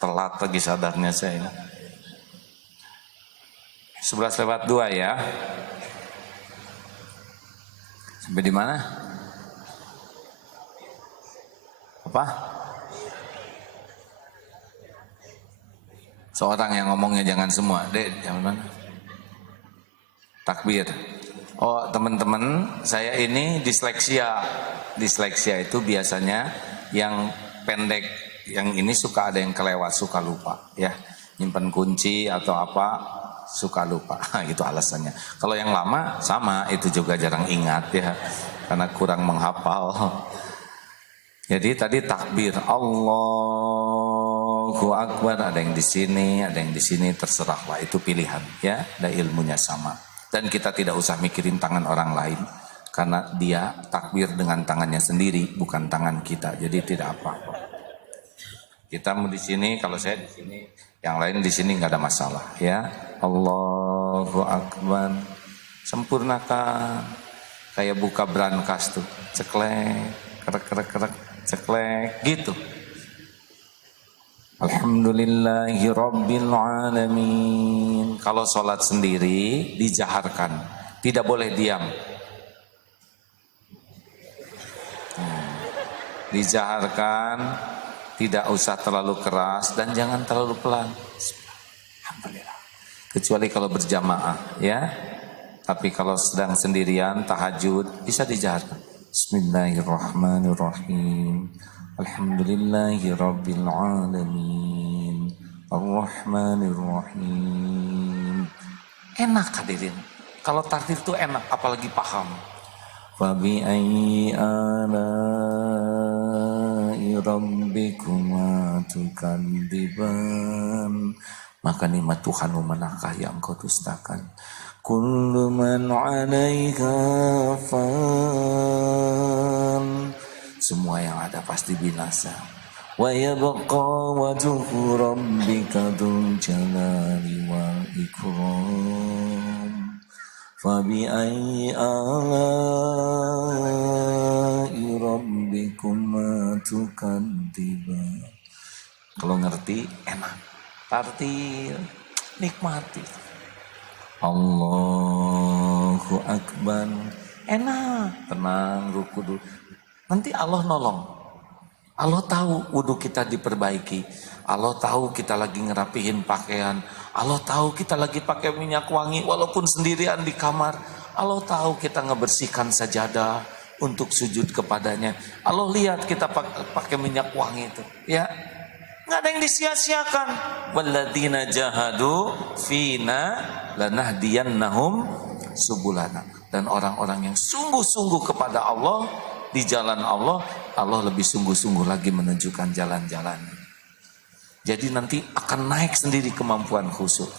Telat lagi sadarnya saya. 11:02 ya. Sampai di mana? Apa? Seorang yang ngomongnya jangan semua. Dek, yang mana? Takbir. Oh teman-teman, saya ini disleksia. Disleksia itu biasanya yang pendek, yang ini suka ada yang kelewat, suka lupa ya. Nyimpen kunci atau apa, suka lupa. Itu alasannya. Kalau yang lama sama, itu juga jarang ingat ya. Karena kurang menghafal. Jadi tadi takbir Allahu Akbar, ada yang di sini, ada yang di sini, terserahlah, itu pilihan ya. Dan ilmunya sama. Dan kita tidak usah mikirin tangan orang lain. Karena dia takbir dengan tangannya sendiri, bukan tangan kita. Jadi tidak apa-apa. Kita mau di sini, kalau saya di sini, yang lain di sini nggak ada masalah, ya. Allahu Akbar, sempurnakan, kayak buka brankas tuh, ceklek, kerek, ceklek, gitu. Alhamdulillahirabbil alamin. Kalau sholat sendiri dijaharkan, tidak boleh diam. Dijaharkan, tidak usah terlalu keras dan jangan terlalu pelan. Alhamdulillah. Kecuali kalau berjamaah ya. Tapi kalau sedang sendirian tahajud bisa dijaharkan. Bismillahirrahmanirrahim. Alhamdulillahirabbil alamin. Arrahmanirrahim. Enak hadirin. Kalau tartil itu enak, apalagi paham. Fabi ayyi ala'i rabbikuma tukadziban. Maka nikmat Tuhanmu manakah yang kau dustakan? Kullu man 'alaiha fan. Semua yang ada pasti binasa. Wa yabqa wajhu rabbika dzul jalali wal ikram. Fabi ayyi ala'i rabbikuma tukadziban. Kalau ngerti enak. Tartil, nikmati. Allahu Akbar. Enak, tenang, ruku dulu. Nanti Allah nolong. Allah tahu wudhu kita diperbaiki. Allah tahu kita lagi ngerapihin pakaian. Allah tahu kita lagi pakai minyak wangi walaupun sendirian di kamar. Allah tahu kita ngebersihkan sajadah untuk sujud kepadanya. Allah lihat kita pakai minyak wangi itu, ya. Nggak ada yang disia-siakan. Walladzina jahadu fina lanahdiyannahum subulana. Dan orang-orang yang sungguh-sungguh kepada Allah, di jalan Allah, Allah lebih sungguh-sungguh lagi menunjukkan jalan-jalan. Jadi nanti akan naik sendiri kemampuan khusyuk.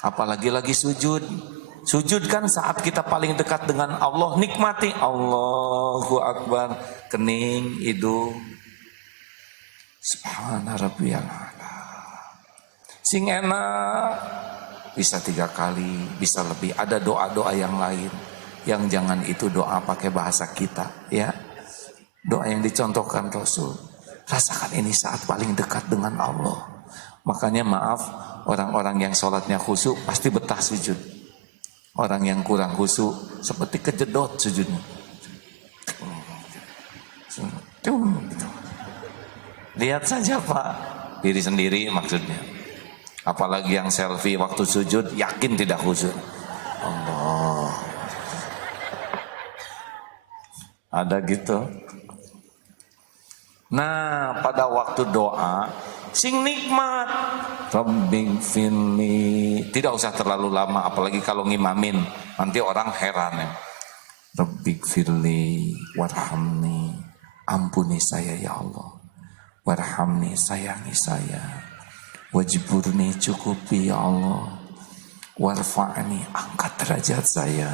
Apalagi lagi sujud. Sujud kan saat kita paling dekat dengan Allah, nikmati Allahu Akbar, kening, hidung. Subhana rabbiyal a'la. Sing enak. Bisa 3 kali, bisa lebih. Ada doa-doa yang lain. Yang jangan itu doa pakai bahasa kita, ya. Doa yang dicontohkan Rasul. Rasakan ini saat paling dekat dengan Allah. Makanya maaf, orang-orang yang sholatnya khusyuk pasti betah sujud. Orang yang kurang khusyuk seperti kejedot sujudnya. Gitu. Lihat saja Pak, diri sendiri maksudnya. Apalagi yang selfie waktu sujud, yakin tidak khusyuk. Allah. Ada gitu. Nah, pada waktu doa, sing nikmat. Rabbing firli. Tidak usah terlalu lama, apalagi kalau ngimamin. Nanti orang heran ya. Rabbing firli warhamni. Ampuni saya ya Allah. Warhamni, sayangi saya. Wajburni, cukupi ya Allah. Warfa'ni, angkat derajat saya.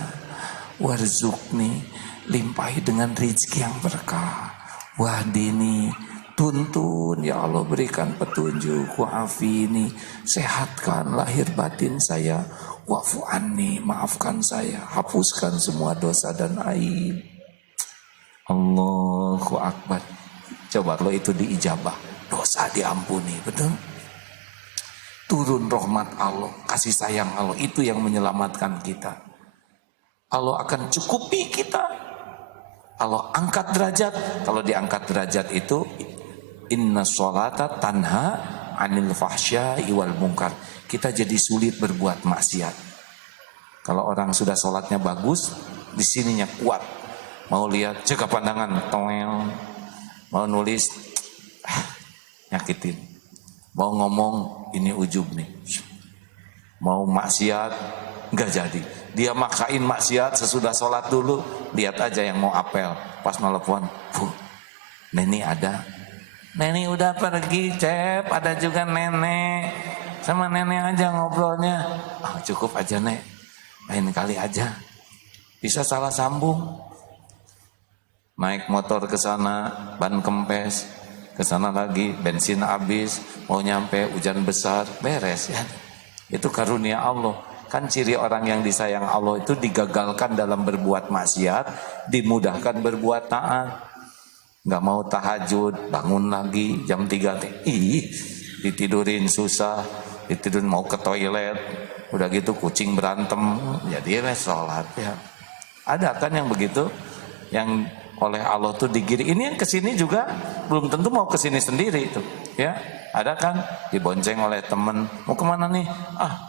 Warzukni, limpahi dengan rezeki yang berkah. Wahdini, tuntun ya Allah, berikan petunjuk. Wa'afini, sehatkan lahir batin saya. Wa'fu anni, maafkan saya, hapuskan semua dosa dan aib. Allahu Akbar. Coba kalau itu diijabah, dosa diampuni, betul? Turun rahmat Allah, kasih sayang Allah, itu yang menyelamatkan kita. Allah akan cukupi kita. Allah angkat derajat. Kalau diangkat derajat itu, inna sholata tanha anil fahsya'i wal munkar. Kita jadi sulit berbuat maksiat. Kalau orang sudah sholatnya bagus, di sininya kuat. Mau lihat, jaga pandangan, toel. Mau nulis, nyakitin. Mau ngomong, ini ujub nih. Mau maksiat, nggak jadi. Dia maksain maksiat sesudah sholat dulu. Lihat aja yang mau apel. Pas nelfon, Neni ada. Neni udah pergi, Cep. Ada juga nenek. Sama nenek aja ngobrolnya. Oh, cukup aja, Nek. Lain kali aja. Bisa salah sambung. Naik motor ke sana, ban kempes. Ke sana lagi, bensin habis. Mau nyampe, hujan besar. Beres ya. Itu karunia Allah. Kan ciri orang yang disayang Allah itu digagalkan dalam berbuat maksiat, dimudahkan berbuat taat. Nggak mau tahajud, bangun lagi jam 3. Ditidurin susah, ditidurin mau ke toilet, udah gitu kucing berantem, jadi sholat ya. Ada kan yang begitu, yang oleh Allah tuh digiring. Ini yang kesini juga belum tentu mau kesini sendiri itu, ya. Ada kan dibonceng oleh temen, mau kemana nih?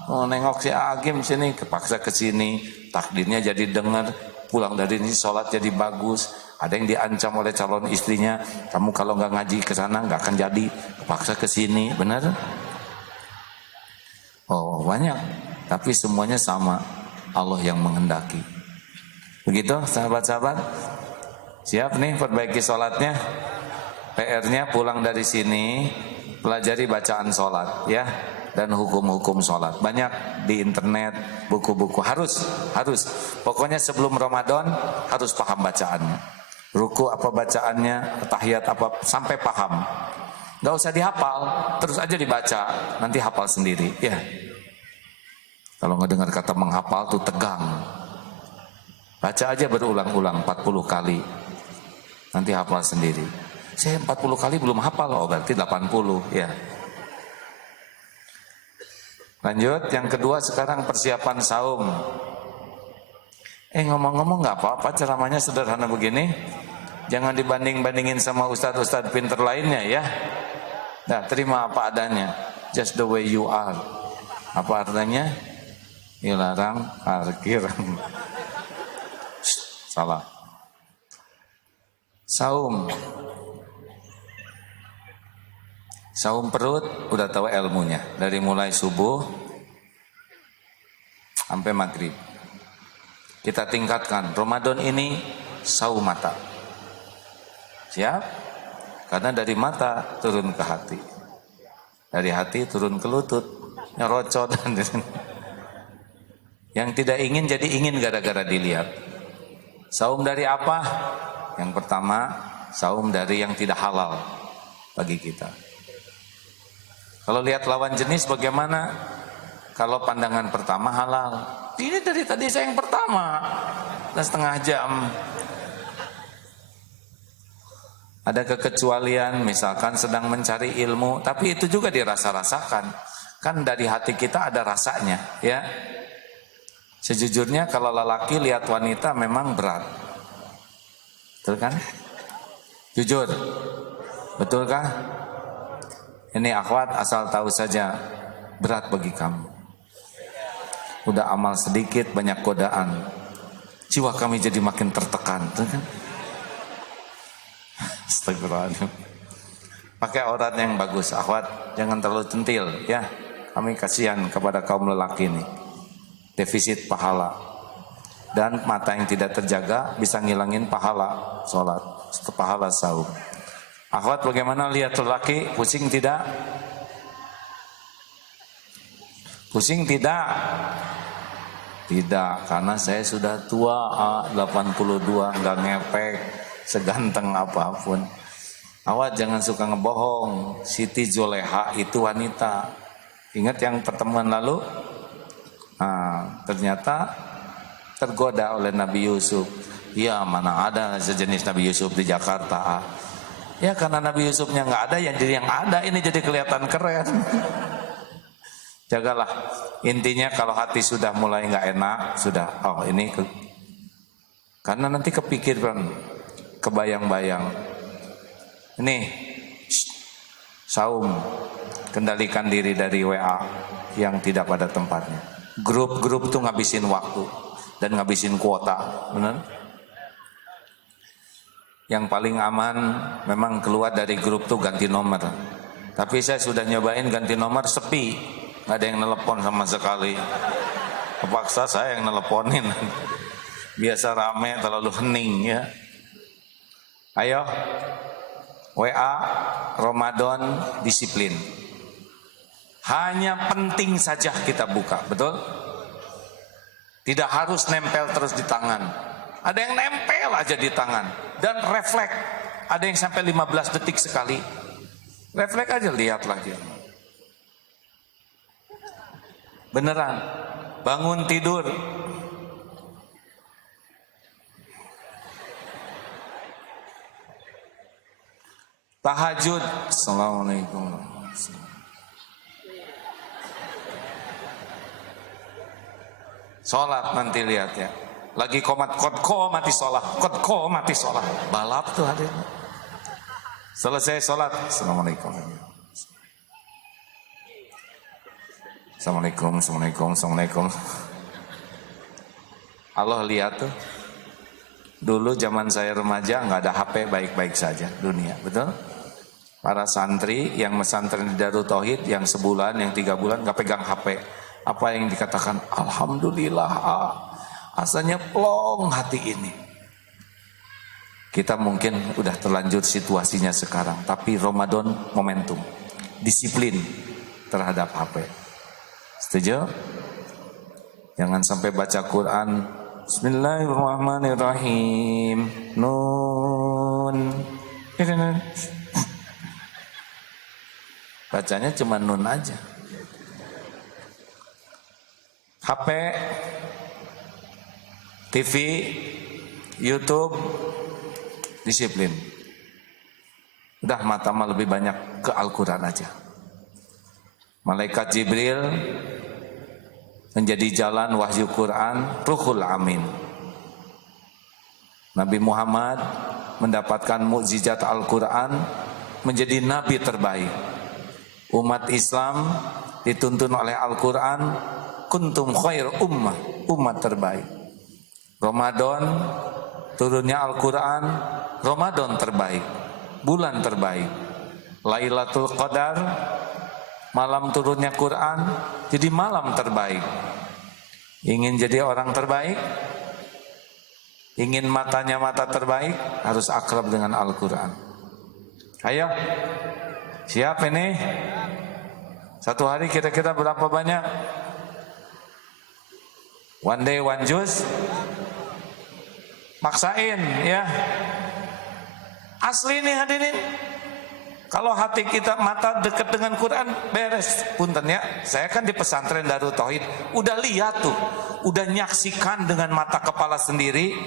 Mau nengok si Agim sini, kepaksa kesini, takdirnya jadi dengar, pulang dari ini sholat jadi bagus. Ada yang diancam oleh calon istrinya, kamu kalau nggak ngaji ke sana nggak akan jadi, kepaksa kesini, benar? Oh banyak, tapi semuanya sama, Allah yang menghendaki. Begitu sahabat-sahabat, siap nih perbaiki sholatnya. PR-nya pulang dari sini, pelajari bacaan sholat ya, dan hukum-hukum sholat. Banyak di internet, buku-buku, harus. Pokoknya sebelum Ramadan harus paham bacaannya. Ruku apa bacaannya, tahiyat apa, sampai paham. Gak usah dihafal, terus aja dibaca, nanti hafal sendiri ya. Kalau ngedengar kata menghafal tuh tegang. Baca aja berulang-ulang 40 kali, nanti hafal sendiri. Saya 40 kali belum hafal, oh berarti 80 ya. Lanjut, yang kedua sekarang persiapan saum. Ngomong-ngomong nggak apa-apa ceramahnya sederhana begini. Jangan dibanding-bandingin sama ustadz-ustadz pinter lainnya ya. Nah, terima apa adanya. Just the way you are. Apa artinya? Dilarang parkir. Salah. Saum. Saum perut udah tahu ilmunya. Dari mulai subuh sampai maghrib. Kita tingkatkan. Ramadan ini saum mata. Siap? Karena dari mata turun ke hati. Dari hati turun ke lutut. Nyerocot. Yang tidak ingin jadi ingin gara-gara dilihat. Saum dari apa? Yang pertama, saum dari yang tidak halal bagi kita. Kalau lihat lawan jenis bagaimana? Kalau pandangan pertama halal. Ini dari tadi saya yang pertama. Dan setengah jam. Ada kekecualian, misalkan sedang mencari ilmu, tapi itu juga dirasa-rasakan. Kan dari hati kita ada rasanya, ya. Sejujurnya kalau lelaki lihat wanita memang berat. Betul kan? Jujur, betulkah? Ini akhwat asal tahu saja, berat bagi kamu. Udah amal sedikit, banyak godaan. Jiwa kami jadi makin tertekan, kan? Astagfirullahaladzim. Pakai aurat yang bagus, akhwat, jangan terlalu centil, ya. Kami kasihan kepada kaum lelaki ini. Defisit pahala. Dan mata yang tidak terjaga bisa ngilangin pahala sholat, pahala saum. Akhwat, bagaimana lihat lelaki? Pusing tidak? Pusing tidak? Tidak, karena saya sudah tua, 82, nggak ngepek, seganteng apapun. Akhwat jangan suka ngebohong. Siti Zoleha itu wanita. Ingat yang pertemuan lalu? Ternyata tergoda oleh Nabi Yusuf. Ya, mana ada sejenis Nabi Yusuf di Jakarta. Ya, karena Nabi Yusufnya nggak ada, yang jadi yang ada ini jadi kelihatan keren. Jagalah. Intinya kalau hati sudah mulai nggak enak, sudah. Karena nanti kepikiran, kebayang-bayang. Ini saum, kendalikan diri dari WA yang tidak pada tempatnya. Grup-grup tuh ngabisin waktu dan ngabisin kuota, benar? Yang paling aman memang keluar dari grup tuh ganti nomor. Tapi saya sudah nyobain ganti nomor, sepi, nggak ada yang nelpon sama sekali. Kepaksa saya yang nelponin. Biasa rame, terlalu hening ya. Ayo, WA Ramadan disiplin. Hanya penting saja kita buka, betul? Tidak harus nempel terus di tangan. Ada yang nempel aja di tangan dan refleks. Ada yang sampai 15 detik sekali. Refleks aja, lihat lagi. Beneran. Bangun tidur. Tahajud. Assalamualaikum. Sholat nanti lihat ya. Lagi komat kodko mati sholat, kodko mati sholat. Balap tuh hadir. Selesai sholat. Assalamualaikum. Assalamualaikum, assalamualaikum, assalamualaikum. Allah lihat tuh. Dulu zaman saya remaja nggak ada HP, baik-baik saja dunia, betul? Para santri yang mesantren di Darut Tauhid yang sebulan, yang 3 bulan nggak pegang HP. Apa yang dikatakan? Alhamdulillah, asalnya plong hati ini. Kita mungkin udah terlanjur situasinya sekarang, tapi Ramadan momentum, disiplin terhadap HP. Setuju? Jangan sampai baca Quran Bismillahirrahmanirrahim. Nun. Bacanya cuma nun aja. HP, TV, YouTube, disiplin. Udah mata mah lebih banyak ke Al-Quran aja. Malaikat Jibril menjadi jalan wahyu Quran, Ruhul Amin. Nabi Muhammad mendapatkan mukjizat Al-Quran, menjadi nabi terbaik. Umat Islam dituntun oleh Al-Quran, kuntum khair ummah, umat terbaik. Ramadan, turunnya Al-Quran, Ramadan terbaik, bulan terbaik. Lailatul Qadar, malam turunnya Quran, jadi malam terbaik. Ingin jadi orang terbaik, ingin matanya mata terbaik, harus akrab dengan Al-Quran. Ayo, siap ini? Satu hari kira-kira berapa banyak? One day, one juice. Maksain ya. Asli nih hadirin. Kalau hati kita mata dekat dengan Quran, beres. Punten ya, saya kan di pesantren Darut Tauhid, udah lihat tuh, udah nyaksikan dengan mata kepala sendiri,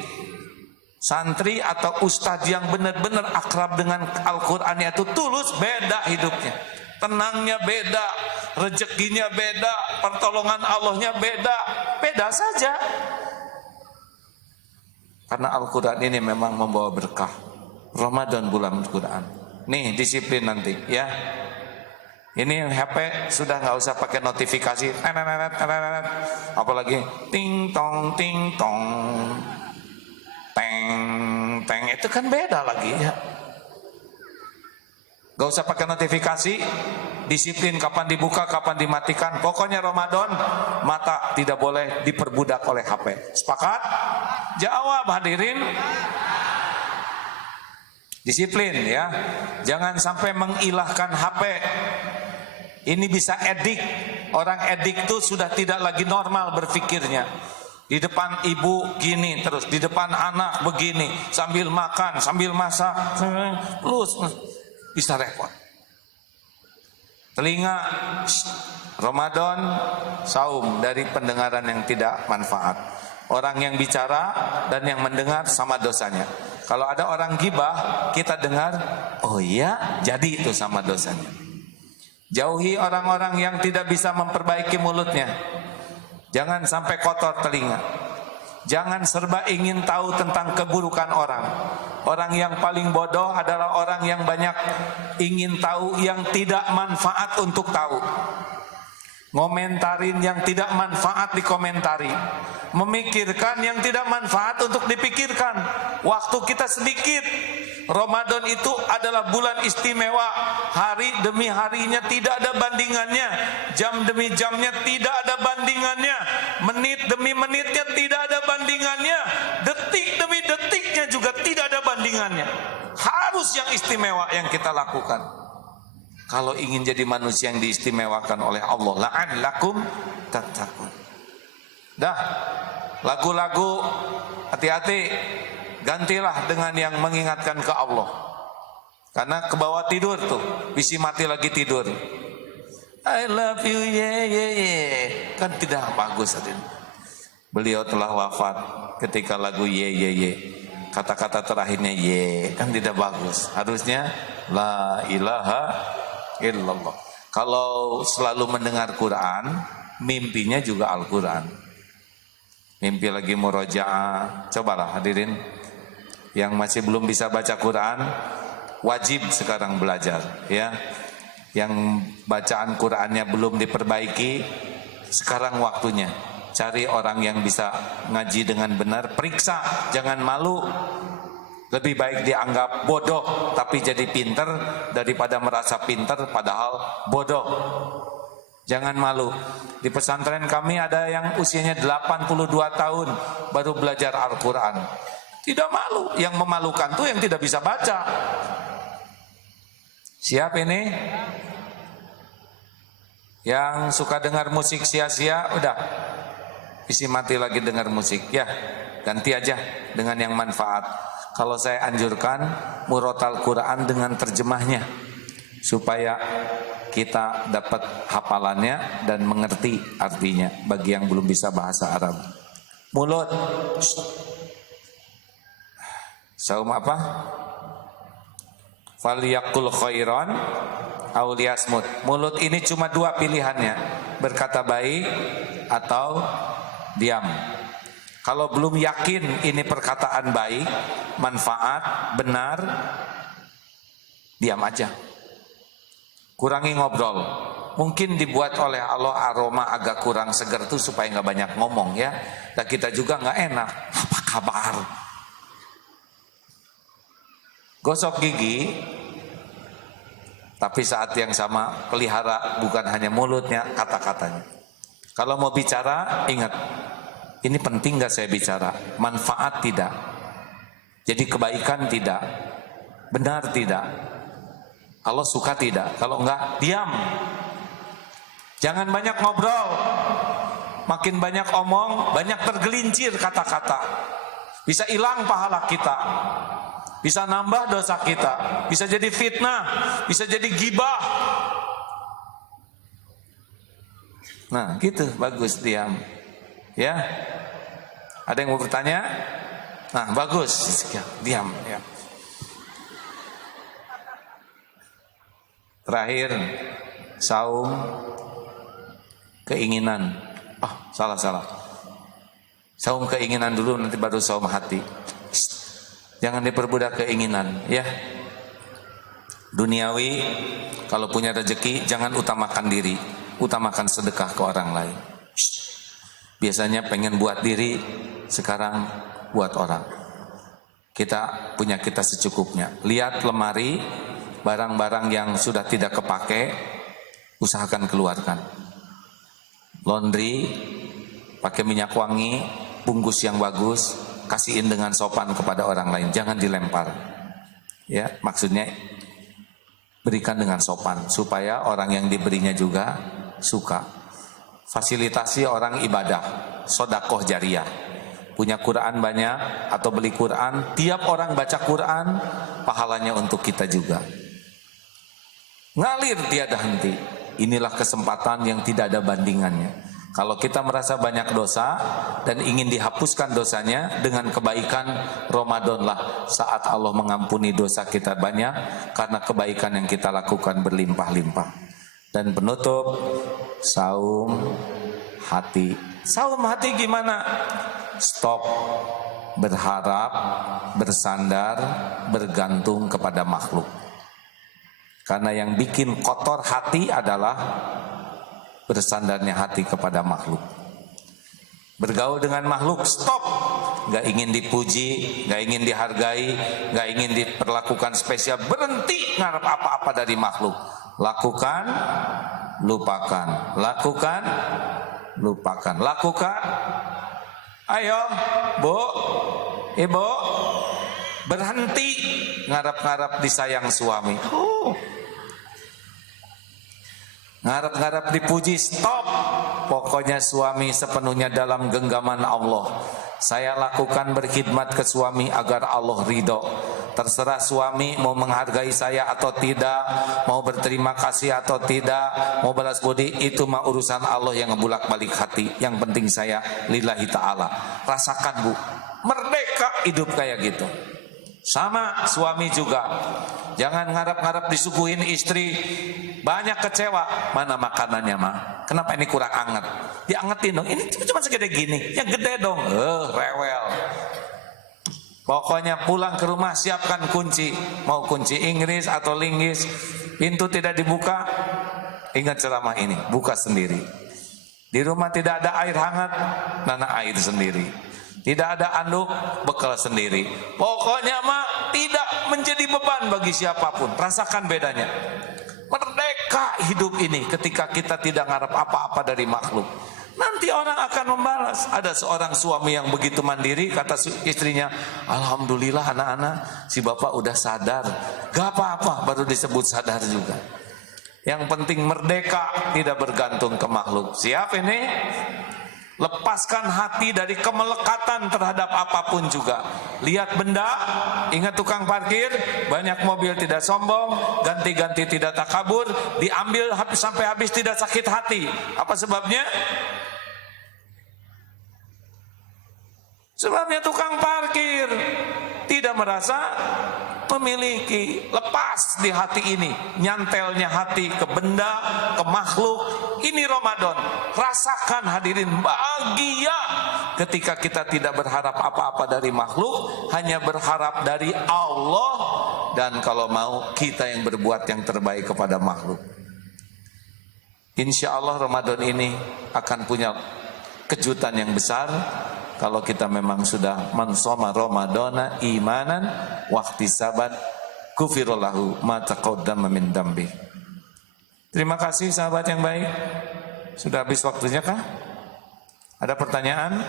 santri atau ustadz yang benar-benar akrab dengan Al-Quran itu tulus, beda hidupnya. Tenangnya beda, rezekinya beda, pertolongan Allahnya beda, beda saja. Karena Al-Quran ini memang membawa berkah, Ramadan bulan Quran. Nih disiplin nanti ya. Ini HP sudah nggak usah pakai notifikasi, apalagi ting tong, teng teng, itu kan beda lagi ya. Gak usah pakai notifikasi, disiplin kapan dibuka, kapan dimatikan. Pokoknya Ramadan mata tidak boleh diperbudak oleh HP. Sepakat? Jawab hadirin. Disiplin ya, jangan sampai mengilahkan HP. Ini bisa edik. Orang edik tuh sudah tidak lagi normal berpikirnya. Di depan ibu gini terus, di depan anak begini, sambil makan, sambil masak, terus bisa repot. Telinga, Ramadan, saum dari pendengaran yang tidak manfaat. Orang yang bicara dan yang mendengar sama dosanya. Kalau ada orang gibah, kita dengar, oh iya, jadi itu sama dosanya. Jauhi orang-orang yang tidak bisa memperbaiki mulutnya. Jangan sampai kotor telinga. Jangan serba ingin tahu tentang keburukan orang. Orang yang paling bodoh adalah orang yang banyak ingin tahu yang tidak manfaat untuk tahu. Ngomentarin yang tidak manfaat dikomentari. Memikirkan yang tidak manfaat untuk dipikirkan. Waktu kita sedikit. Ramadan itu adalah bulan istimewa. Hari demi harinya tidak ada bandingannya. Jam demi jamnya tidak ada bandingannya. Menit demi menitnya tidak ada bandingannya. Detik demi detiknya juga tidak ada bandingannya. Harus yang istimewa yang kita lakukan. Kalau ingin jadi manusia yang diistimewakan oleh Allah, la'allakum tattaqun. Dah, lagu-lagu hati-hati, gantilah dengan yang mengingatkan ke Allah. Karena ke bawah tidur tuh, bisi mati lagi tidur. I love you, yeah, yeah, yeah. Kan tidak bagus adin. Beliau telah wafat ketika lagu yeah, yeah, yeah. Kata-kata terakhirnya yeah, kan tidak bagus. Harusnya la ilaha illallah. Kalau selalu mendengar Quran, mimpinya juga Al-Quran. Mimpi lagi murojaah, cobalah hadirin yang masih belum bisa baca Quran, wajib sekarang belajar ya. Yang bacaan Qurannya belum diperbaiki, sekarang waktunya. Cari orang yang bisa ngaji dengan benar, periksa, jangan malu. Lebih baik dianggap bodoh tapi jadi pinter daripada merasa pinter padahal bodoh. Jangan malu. Di pesantren kami ada yang usianya 82 tahun baru belajar Al-Quran. Tidak malu. Yang memalukan tuh yang tidak bisa baca. Siap ini? Yang suka dengar musik sia-sia, udah isi mati lagi dengar musik. Ya, ganti aja dengan yang manfaat. Kalau saya anjurkan murotal Quran dengan terjemahnya supaya kita dapat hafalannya dan mengerti artinya bagi yang belum bisa bahasa Arab. Mulut, saum apa? Faliyakul khairan aw liyasmut. Mulut ini cuma dua pilihannya, berkata baik atau diam. Kalau belum yakin ini perkataan baik, manfaat, benar, diam aja. Kurangi ngobrol. Mungkin dibuat oleh Allah aroma agak kurang segar tuh supaya nggak banyak ngomong ya. Dan kita juga nggak enak. Apa kabar? Gosok gigi, tapi saat yang sama pelihara bukan hanya mulutnya, kata-katanya. Kalau mau bicara, ingat. Ini penting gak saya bicara? Manfaat tidak. Jadi kebaikan tidak. Benar tidak. Allah suka tidak. Kalau enggak, diam. Jangan banyak ngobrol. Makin banyak omong, banyak tergelincir kata-kata. Bisa hilang pahala kita. Bisa nambah dosa kita. Bisa jadi fitnah. Bisa jadi gibah. Nah gitu, bagus diam. Ya, ada yang mau bertanya? Nah, bagus, diam. Ya. Terakhir, saum keinginan. Salah. Saum keinginan dulu, nanti baru saum hati. Jangan diperbudak keinginan, ya. Duniawi, kalau punya rezeki jangan utamakan diri, utamakan sedekah ke orang lain. Biasanya pengen buat diri, sekarang buat orang. Kita punya kita secukupnya. Lihat lemari, barang-barang yang sudah tidak kepake, usahakan keluarkan. Laundry, pakai minyak wangi, bungkus yang bagus, kasihin dengan sopan kepada orang lain, jangan dilempar. Ya, maksudnya berikan dengan sopan supaya orang yang diberinya juga suka. Fasilitasi orang ibadah, sodakoh jariah. Punya Quran banyak atau beli Quran, tiap orang baca Quran, pahalanya untuk kita juga. Ngalir tiada henti. Inilah kesempatan yang tidak ada bandingannya. Kalau kita merasa banyak dosa dan ingin dihapuskan dosanya dengan kebaikan, Ramadanlah saat Allah mengampuni dosa kita banyak karena kebaikan yang kita lakukan berlimpah-limpah. Dan penutup, saum hati. Saum hati gimana? Stop berharap, bersandar, bergantung kepada makhluk. Karena yang bikin kotor hati adalah bersandarnya hati kepada makhluk. Bergaul dengan makhluk, stop. Gak ingin dipuji, gak ingin dihargai, gak ingin diperlakukan spesial, berhenti ngarep apa-apa dari makhluk. Lakukan, lupakan. Lakukan, lupakan. Lakukan. Ayo, Bu, Ibu, berhenti ngarap-ngarap disayang suami. Ngarap-ngarap dipuji, stop. Pokoknya suami sepenuhnya dalam genggaman Allah. Saya lakukan berkhidmat ke suami agar Allah ridho. Terserah suami mau menghargai saya atau tidak, mau berterima kasih atau tidak, mau balas budi, itu mah urusan Allah yang ngebulak-balik hati. Yang penting saya lillahi ta'ala. Rasakan, Bu, merdeka hidup kayak gitu. Sama suami juga. Jangan ngarap-ngarap disuguhin istri, banyak kecewa. Mana makanannya, mah? Kenapa ini kurang anget? Diangetin dong. Ini cuma segede gini. Yang gede dong. Rewel. Pokoknya pulang ke rumah siapkan kunci. Mau kunci Inggris atau linggis. Pintu tidak dibuka, ingat ceramah ini, buka sendiri. Di rumah tidak ada air hangat, nana air sendiri. Tidak ada anduk, bekal sendiri. Pokoknya mah tidak menjadi beban bagi siapapun. Rasakan bedanya. Merdeka hidup ini ketika kita tidak ngarep apa-apa dari makhluk. Nanti orang akan membalas. Ada seorang suami yang begitu mandiri, kata istrinya, alhamdulillah anak-anak, si bapak udah sadar. Gak apa-apa, baru disebut sadar juga. Yang penting merdeka, tidak bergantung ke makhluk. Siap ini? Lepaskan hati dari kemelekatan terhadap apapun juga. Lihat benda, ingat tukang parkir, banyak mobil tidak sombong, ganti-ganti tidak takabur, diambil sampai habis tidak sakit hati. Apa sebabnya? Sebabnya tukang parkir tidak merasa memiliki. Lepas di hati ini, nyantelnya hati ke benda, ke makhluk. Ini Ramadan, rasakan hadirin bahagia ketika kita tidak berharap apa-apa dari makhluk, hanya berharap dari Allah. Dan kalau mau, kita yang berbuat yang terbaik kepada makhluk. Insya Allah Ramadan ini akan punya kejutan yang besar. Kalau kita memang sudah mansoma Ramadana imanan wahtisaban gufirallahu ma taqaddama min dambi. Terima kasih sahabat yang baik. Sudah habis waktunya kah? Ada pertanyaan?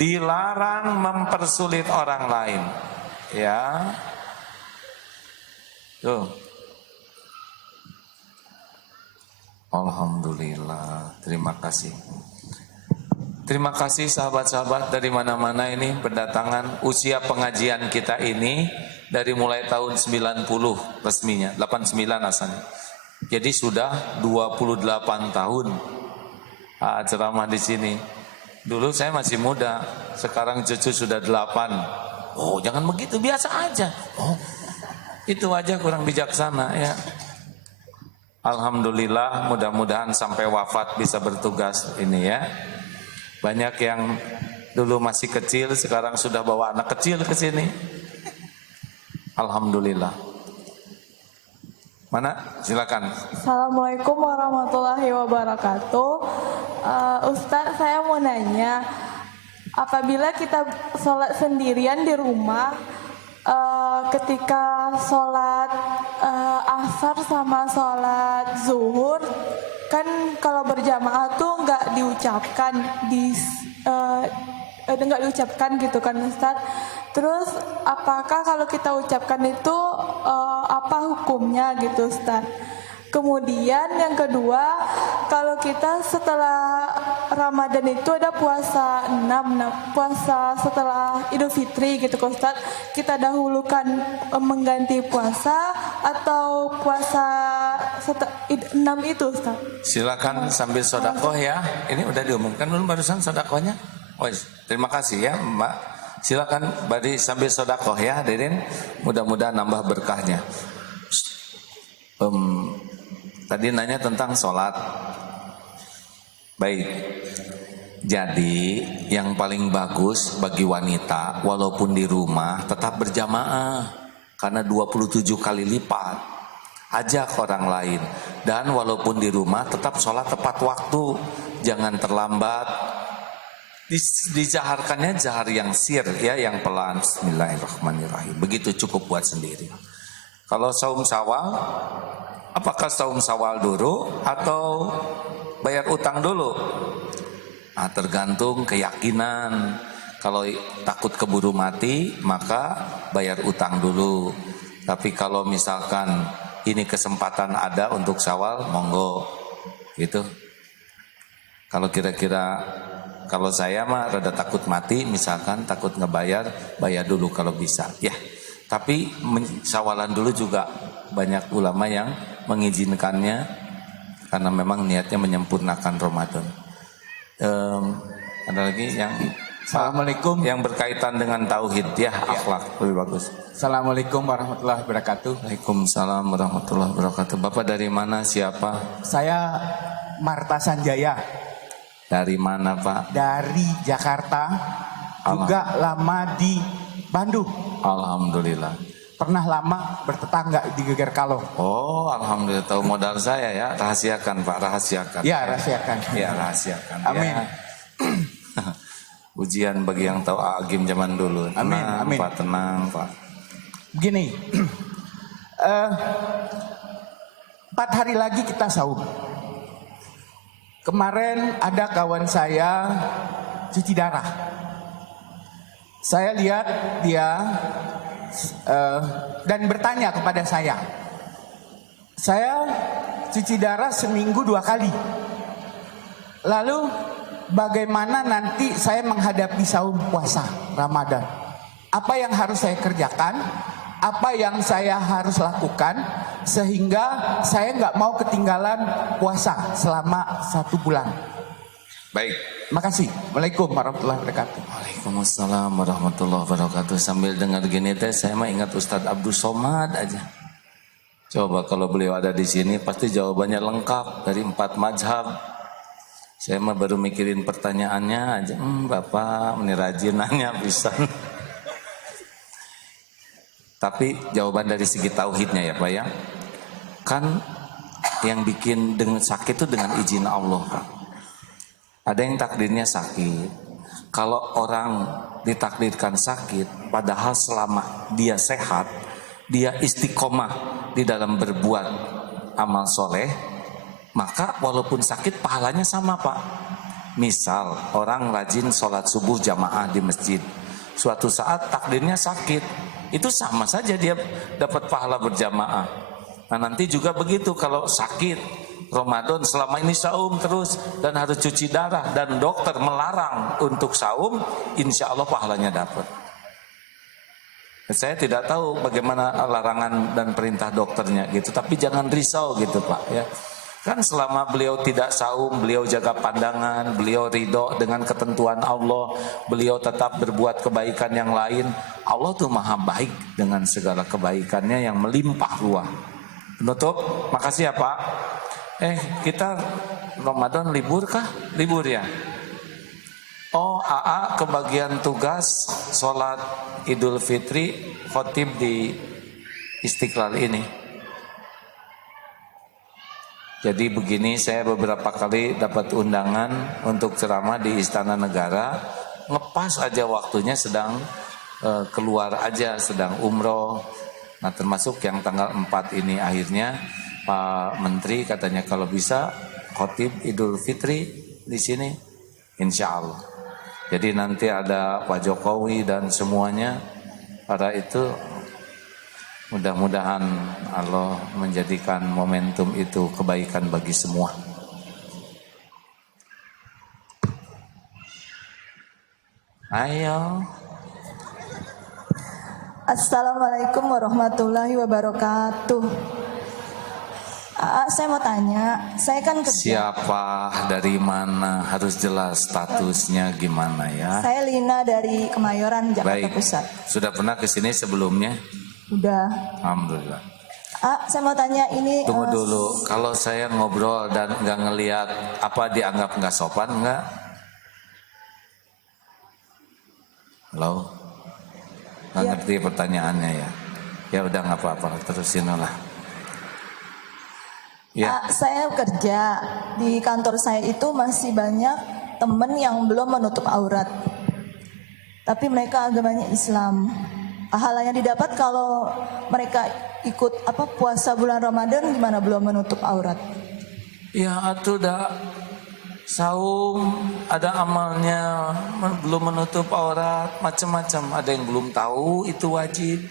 Dilarang mempersulit orang lain. Ya. Tuh. Alhamdulillah. Terima kasih. Terima kasih sahabat-sahabat dari mana-mana ini berdatangan. Usia pengajian kita ini dari mulai tahun 90 resminya, 89 asalnya. Jadi sudah 28 tahun ceramah di sini. Dulu saya masih muda, sekarang cucu sudah 8. Oh, jangan begitu, biasa aja. Oh, itu aja kurang bijaksana ya. Alhamdulillah, mudah-mudahan sampai wafat bisa bertugas ini ya. Banyak yang Dulu masih kecil, sekarang sudah bawa anak kecil ke sini. Alhamdulillah. Mana? Silakan. Assalamualaikum warahmatullahi wabarakatuh. Ustadz, saya mau nanya, apabila kita sholat sendirian di rumah, ketika sholat asar sama sholat zuhur, kan kalau berjamaah tuh nggak diucapkan nggak diucapkan gitu kan Ustadz. Terus apakah kalau kita ucapkan itu apa hukumnya gitu Ustadz? Kemudian yang kedua, kalau kita setelah Ramadan itu ada puasa 6, puasa setelah Idul Fitri gitu Ustaz. Kita dahulukan mengganti puasa atau puasa 6 itu Ustaz? Silakan sambil sodakoh ya. Ini udah diumumkan belum barusan sodakohnya? Oh, terima kasih ya Mbak. Silakan bari sambil sodakoh ya hadirin. Mudah-mudahan nambah berkahnya. Tadi nanya tentang sholat. Baik. Jadi yang paling bagus bagi wanita walaupun di rumah tetap berjamaah karena 27 kali lipat. Ajak orang lain. Dan walaupun di rumah tetap sholat tepat waktu. Jangan terlambat. Dijaharkannya jahar yang sir ya, yang pelan. Bismillahirrahmanirrahim. Begitu cukup buat sendiri. Kalau saum Syawal, apakah saum Syawal dulu atau bayar utang dulu? Nah, tergantung keyakinan. Kalau takut keburu mati, maka bayar utang dulu. Tapi kalau misalkan ini kesempatan ada untuk Syawal, monggo. Gitu. Kalau kira-kira, kalau saya mah rada takut mati, misalkan takut ngebayar, bayar dulu kalau bisa. Ya. Tapi Syawalan dulu juga banyak ulama yang mengizinkannya karena memang niatnya menyempurnakan Ramadan. Ada lagi yang Assalamualaikum yang berkaitan dengan tauhid ya, akhlak lebih bagus. Assalamualaikum warahmatullahi wabarakatuh. Waalaikumsalam warahmatullahi wabarakatuh. Bapak dari mana, siapa? Saya Marta Sanjaya. Dari mana Pak? Dari Jakarta. Juga lama di Bandung. Alhamdulillah. Pernah lama bertetangga di Geger Kalong. Oh, alhamdulillah, tahu modal saya ya. Rahasiakan Pak, rahasiakan. Ya, rahasiakan. Ya, rahasiakan. Amin. Ya. Ujian bagi yang tahu agim zaman dulu. Tenang, Amin, amin. Pak, tenang Pak. Begini, 4 hari lagi kita saum. Kemarin ada kawan saya cuci darah. Saya lihat dia dan bertanya kepada saya. Saya cuci darah seminggu 2 kali. Lalu bagaimana nanti saya menghadapi saum puasa Ramadan? Apa yang harus saya kerjakan? Apa yang saya harus lakukan sehingga saya nggak mau ketinggalan puasa selama 1 bulan? Baik. Makasih. Waalaikumsalam warahmatullahi wabarakatuh. Waalaikumsalam warahmatullahi wabarakatuh. Sambil dengar gini teh, saya mah ingat Ustadz Abdul Somad aja. Coba kalau beliau ada di sini, pasti jawabannya lengkap dari 4 mazhab. Saya mah baru mikirin pertanyaannya aja. Bapak ini rajin nanya bisa. Tapi jawaban dari segi tauhidnya ya Pak ya. Kan yang bikin dengan sakit itu dengan izin Allah Pak. Ada yang takdirnya sakit. Kalau orang ditakdirkan sakit, padahal selama dia sehat, dia istiqomah di dalam berbuat amal soleh, maka walaupun sakit pahalanya sama Pak. Misal orang rajin sholat subuh jamaah di masjid, suatu saat takdirnya sakit, itu sama saja dia dapat pahala berjamaah. Nah nanti juga begitu kalau sakit Ramadan selama ini saum terus dan harus cuci darah dan dokter melarang untuk saum, insya Allah pahalanya dapat. Saya tidak tahu bagaimana larangan dan perintah dokternya gitu, tapi jangan risau gitu Pak ya. Kan selama beliau tidak saum, beliau jaga pandangan, beliau ridho dengan ketentuan Allah, beliau tetap berbuat kebaikan yang lain. Allah tuh maha baik dengan segala kebaikannya yang melimpah ruah. Penutup, makasih ya Pak. Kita Ramadan libur kah? Libur ya? Oh, AA kebagian tugas sholat Idul Fitri khotib di Istiqlal ini. Jadi begini, saya beberapa kali dapat undangan untuk ceramah di Istana Negara, ngepas aja waktunya sedang keluar aja, sedang umroh. Nah termasuk yang tanggal 4 ini akhirnya Pak Menteri katanya kalau bisa khotib Idul Fitri di sini, insya Allah. Jadi nanti ada Pak Jokowi dan semuanya, pada itu mudah-mudahan Allah menjadikan momentum itu kebaikan bagi semua. Ayo. Assalamualaikum warahmatullahi wabarakatuh. Saya mau tanya, saya kan kerja. Siapa, dari mana, harus jelas statusnya gimana ya. Saya Lina dari Kemayoran, Jakarta Baik. Pusat. Sudah pernah ke sini sebelumnya? Udah. Alhamdulillah. Saya mau tanya ini. Tunggu dulu, kalau saya ngobrol dan nggak ngelihat, apa dianggap nggak sopan nggak? Halo? Nggak ngerti pertanyaannya ya? Ya udah nggak apa-apa, terusin lah. Ya. Saya kerja di kantor saya itu masih banyak temen yang belum menutup aurat. Tapi mereka agamanya Islam. Pahala yang didapat kalau mereka ikut puasa bulan Ramadan gimana belum menutup aurat? Ya atuh dah saum, ada amalnya, belum menutup aurat, macam-macam. Ada yang belum tahu itu wajib,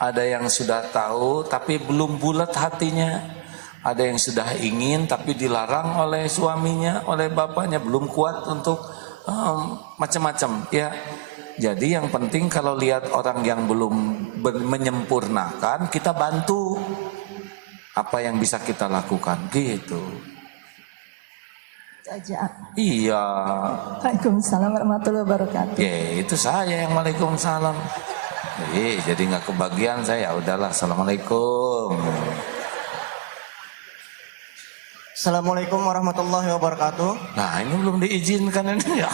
ada yang sudah tahu tapi belum bulat hatinya, ada yang sudah ingin tapi dilarang oleh suaminya, oleh bapaknya, belum kuat untuk macam-macam ya. Jadi yang penting kalau lihat orang yang belum menyempurnakan, kita bantu apa yang bisa kita lakukan gitu. Aja. Iya. Waalaikumsalam warahmatullahi wabarakatuh. Ya itu saya yang waalaikumsalam. Jadi nggak kebagian saya. Udahlah, assalamualaikum. Assalamualaikum warahmatullahi wabarakatuh. Nah ini belum diizinkan ini ya.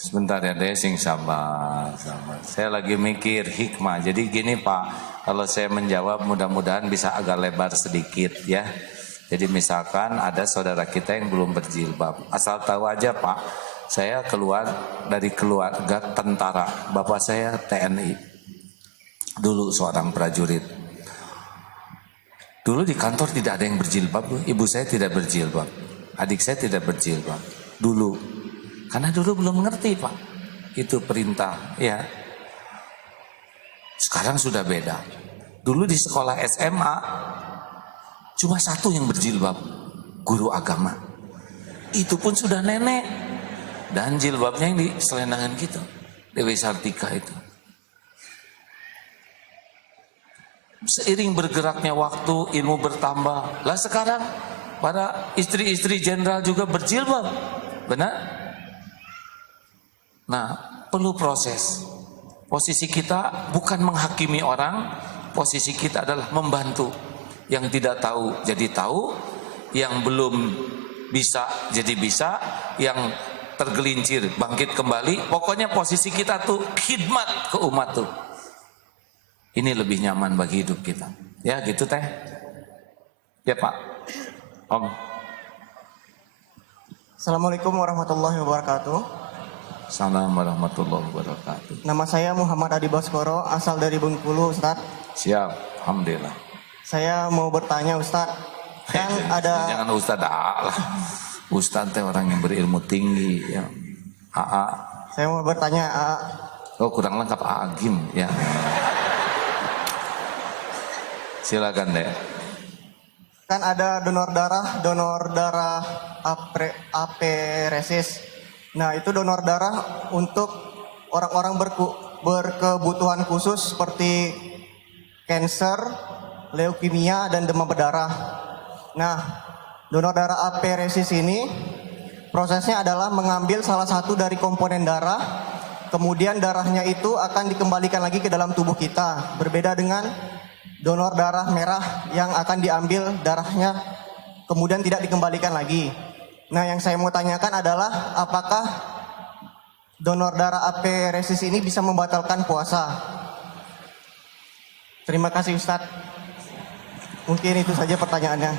Sebentar ya deh, sing sabar. Saya lagi mikir hikmah. Jadi gini Pak, kalau saya menjawab mudah-mudahan bisa agak lebar sedikit ya. Jadi misalkan ada saudara kita yang belum berjilbab. Asal tahu aja Pak, saya keluar dari keluarga tentara. Bapak saya TNI. Dulu seorang prajurit. Dulu di kantor tidak ada yang berjilbab. Ibu saya tidak berjilbab. Adik saya tidak berjilbab. Dulu. Karena dulu belum ngerti Pak, itu perintah ya. Sekarang sudah beda. Dulu di sekolah SMA cuma satu yang berjilbab, guru agama. Itu pun sudah nenek dan jilbabnya yang di selendangin gitu, Dewi Sartika itu. Seiring bergeraknya waktu, ilmu bertambah. Lah sekarang para istri-istri jenderal juga berjilbab, benar? Nah, perlu proses. Posisi kita bukan menghakimi orang, posisi kita adalah membantu. Yang tidak tahu jadi tahu, yang belum bisa jadi bisa, yang tergelincir bangkit kembali. Pokoknya posisi kita tuh khidmat ke umat tuh. Ini lebih nyaman bagi hidup kita. Ya gitu teh. Ya Pak. Om. Assalamualaikum warahmatullahi wabarakatuh. Assalamualaikum warahmatullahi wabarakatuh. Nama saya Muhammad Adi Baskoro, asal dari Bengkulu, Ustaz. Siap, alhamdulillah. Saya mau bertanya, Ustaz. Kan ada. Jangan Ustaz lah. Ustaz teh orang yang berilmu tinggi ya. AA. Saya mau bertanya, Oh kurang lengkap Agim ya. Silakan deh. kan ada donor darah apresis. Nah, itu donor darah untuk orang-orang berkebutuhan khusus seperti kanker, leukemia, dan demam berdarah. Nah, donor darah apresis ini prosesnya adalah mengambil salah satu dari komponen darah, kemudian darahnya itu akan dikembalikan lagi ke dalam tubuh kita. Berbeda dengan donor darah merah yang akan diambil darahnya kemudian tidak dikembalikan lagi. Nah, yang saya mau tanyakan adalah apakah donor darah aferesis ini bisa membatalkan puasa? Terima kasih Ustadz. Mungkin itu saja pertanyaannya.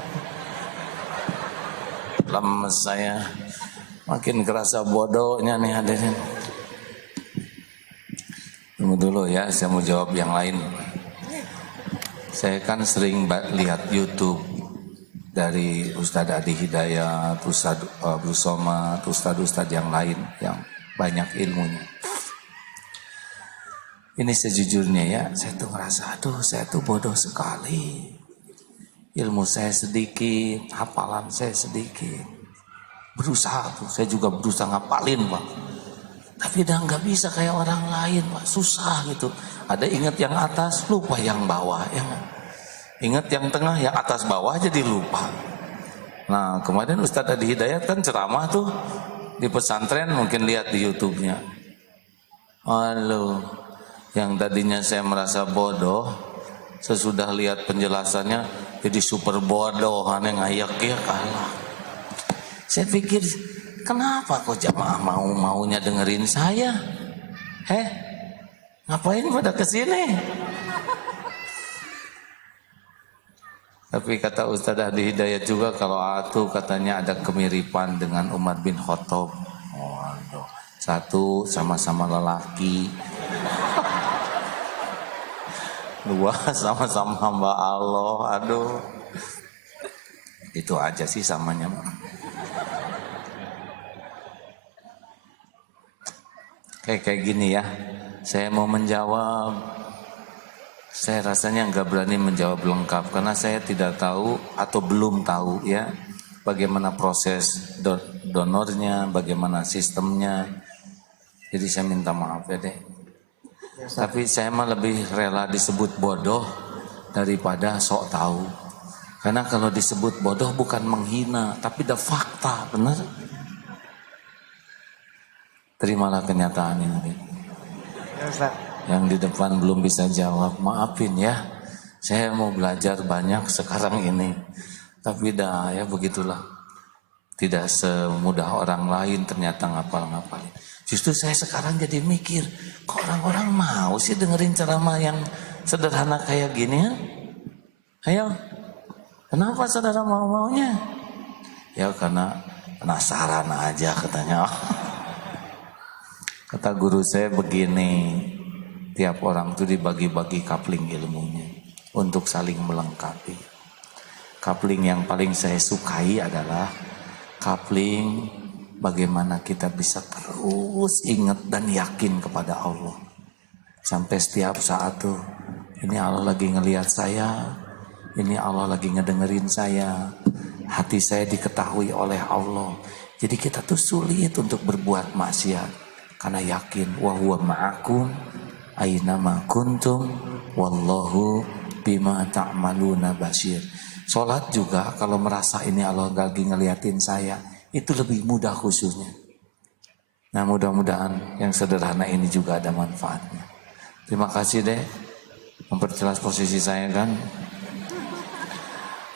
Lemes saya, makin kerasa bodohnya nih hadirin. Tunggu dulu ya, saya mau jawab yang lain. Saya kan sering lihat YouTube dari Ustadz Adi Hidayat, Ustadz Abdul Somad, Ustadz yang lain yang banyak ilmunya. Ini sejujurnya ya, saya tuh ngerasa, aduh saya tuh bodoh sekali. Ilmu saya sedikit, hafalan saya sedikit. Berusaha tuh, saya juga berusaha ngapalin Pak. Tapi udah nggak bisa kayak orang lain Pak, susah gitu. Ada ingat yang atas, lupa yang bawah. Ingat yang tengah, yang atas bawah jadi lupa. Nah kemarin Ustadz Adi Hidayat kan ceramah tuh di pesantren, mungkin lihat di YouTube-nya. Halo, yang tadinya saya merasa bodoh, sesudah lihat penjelasannya jadi super bodoh, aneh ngayak ya kalah. Saya pikir kenapa kok jamaah maunya dengerin saya? Ngapain pada kesini? Tapi kata Ustadz Adi Hidayat juga kalau atuh katanya ada kemiripan dengan Umar bin Khattab. Waduh, satu sama-sama lelaki. Dua sama-sama hamba Allah. Aduh, itu aja sih samanya. Kayak gini ya, saya mau menjawab, saya rasanya nggak berani menjawab lengkap karena saya tidak tahu atau belum tahu ya bagaimana proses donornya, bagaimana sistemnya. Jadi saya minta maaf ya deh. Tapi saya mah lebih rela disebut bodoh daripada sok tahu. Karena kalau disebut bodoh bukan menghina, tapi ada fakta, benar? Terimalah kenyataan ini. Yang di depan belum bisa jawab, maafin ya. Saya mau belajar banyak sekarang ini. Tapi dah ya begitulah. Tidak semudah orang lain ternyata ngapal-ngapalin. Justru saya sekarang jadi mikir, kok orang-orang mau sih dengerin ceramah yang sederhana kayak gini ya? Ayo, kenapa saudara mau-maunya? Ya karena penasaran aja katanya. Kata guru saya begini, tiap orang itu dibagi-bagi kapling ilmunya untuk saling melengkapi. Kapling yang paling saya sukai adalah kapling bagaimana kita bisa terus ingat dan yakin kepada Allah. Sampai setiap saat tuh, ini Allah lagi ngelihat saya, ini Allah lagi ngedengerin saya, hati saya diketahui oleh Allah. Jadi kita tuh sulit untuk berbuat maksiat. Karena yakin wa huwa ma'akum aina ma kuntum wallahu bima ta'maluna basir. Salat juga kalau merasa ini Allah lagi ngeliatin saya, itu lebih mudah khususnya. Nah mudah-mudahan yang sederhana ini juga ada manfaatnya. Terima kasih deh memperjelas posisi saya kan.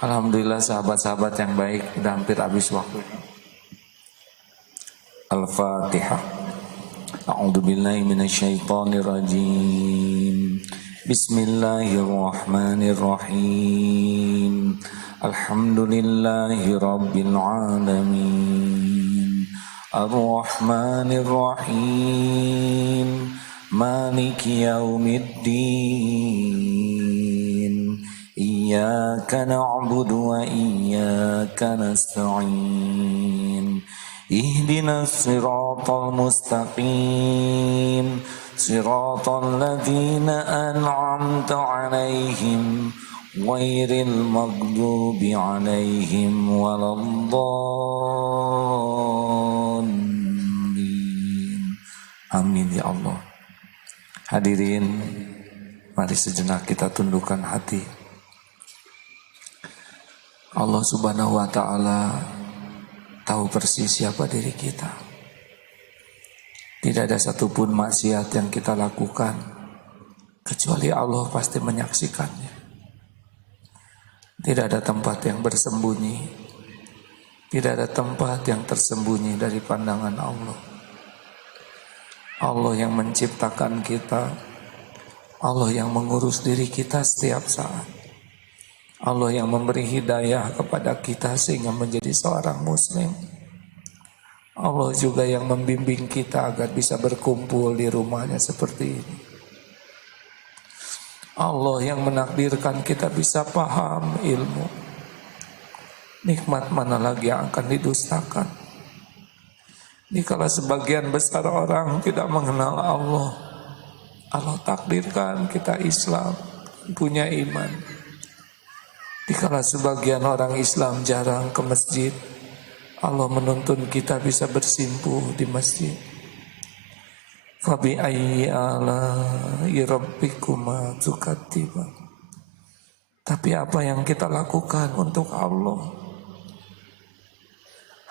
Alhamdulillah sahabat-sahabat yang baik, udah hampir habis waktu. Al-Fatihah. A'udzu billahi minasyaitonir rajim. Bismillahirrahmanirrahim. Alhamdulillahi rabbil alamin. Ar-Rahmanir Rahim. Maliki yaumiddin. Iyyaka na'budu wa iyyaka nasta'in. Ihdinas siratal mustaqim. Siratal ladzina an'amta 'alaihim ghairil maghdubi 'alaihim waladdallin. Amin ya Allah. Hadirin, mari sejenak kita tundukkan hati. Allah Subhanahu wa ta'ala tahu persis siapa diri kita. Tidak ada satupun maksiat yang kita lakukan kecuali Allah pasti menyaksikannya. Tidak ada tempat yang bersembunyi Tidak ada tempat yang tersembunyi dari pandangan Allah. Allah yang menciptakan kita, Allah yang mengurus diri kita setiap saat. Allah yang memberi hidayah kepada kita sehingga menjadi seorang muslim. Allah juga yang membimbing kita agar bisa berkumpul di rumahnya seperti ini. Allah yang menakdirkan kita bisa paham ilmu. Nikmat mana lagi yang akan didustakan? Dikala sebagian besar orang tidak mengenal Allah, Allah takdirkan kita Islam, punya iman. Dikala sebagian orang Islam jarang ke masjid, Allah menuntun kita bisa bersimpuh di masjid. Fabi ayyi ala'i rabbikuma tukadziban. Tapi apa yang kita lakukan untuk Allah?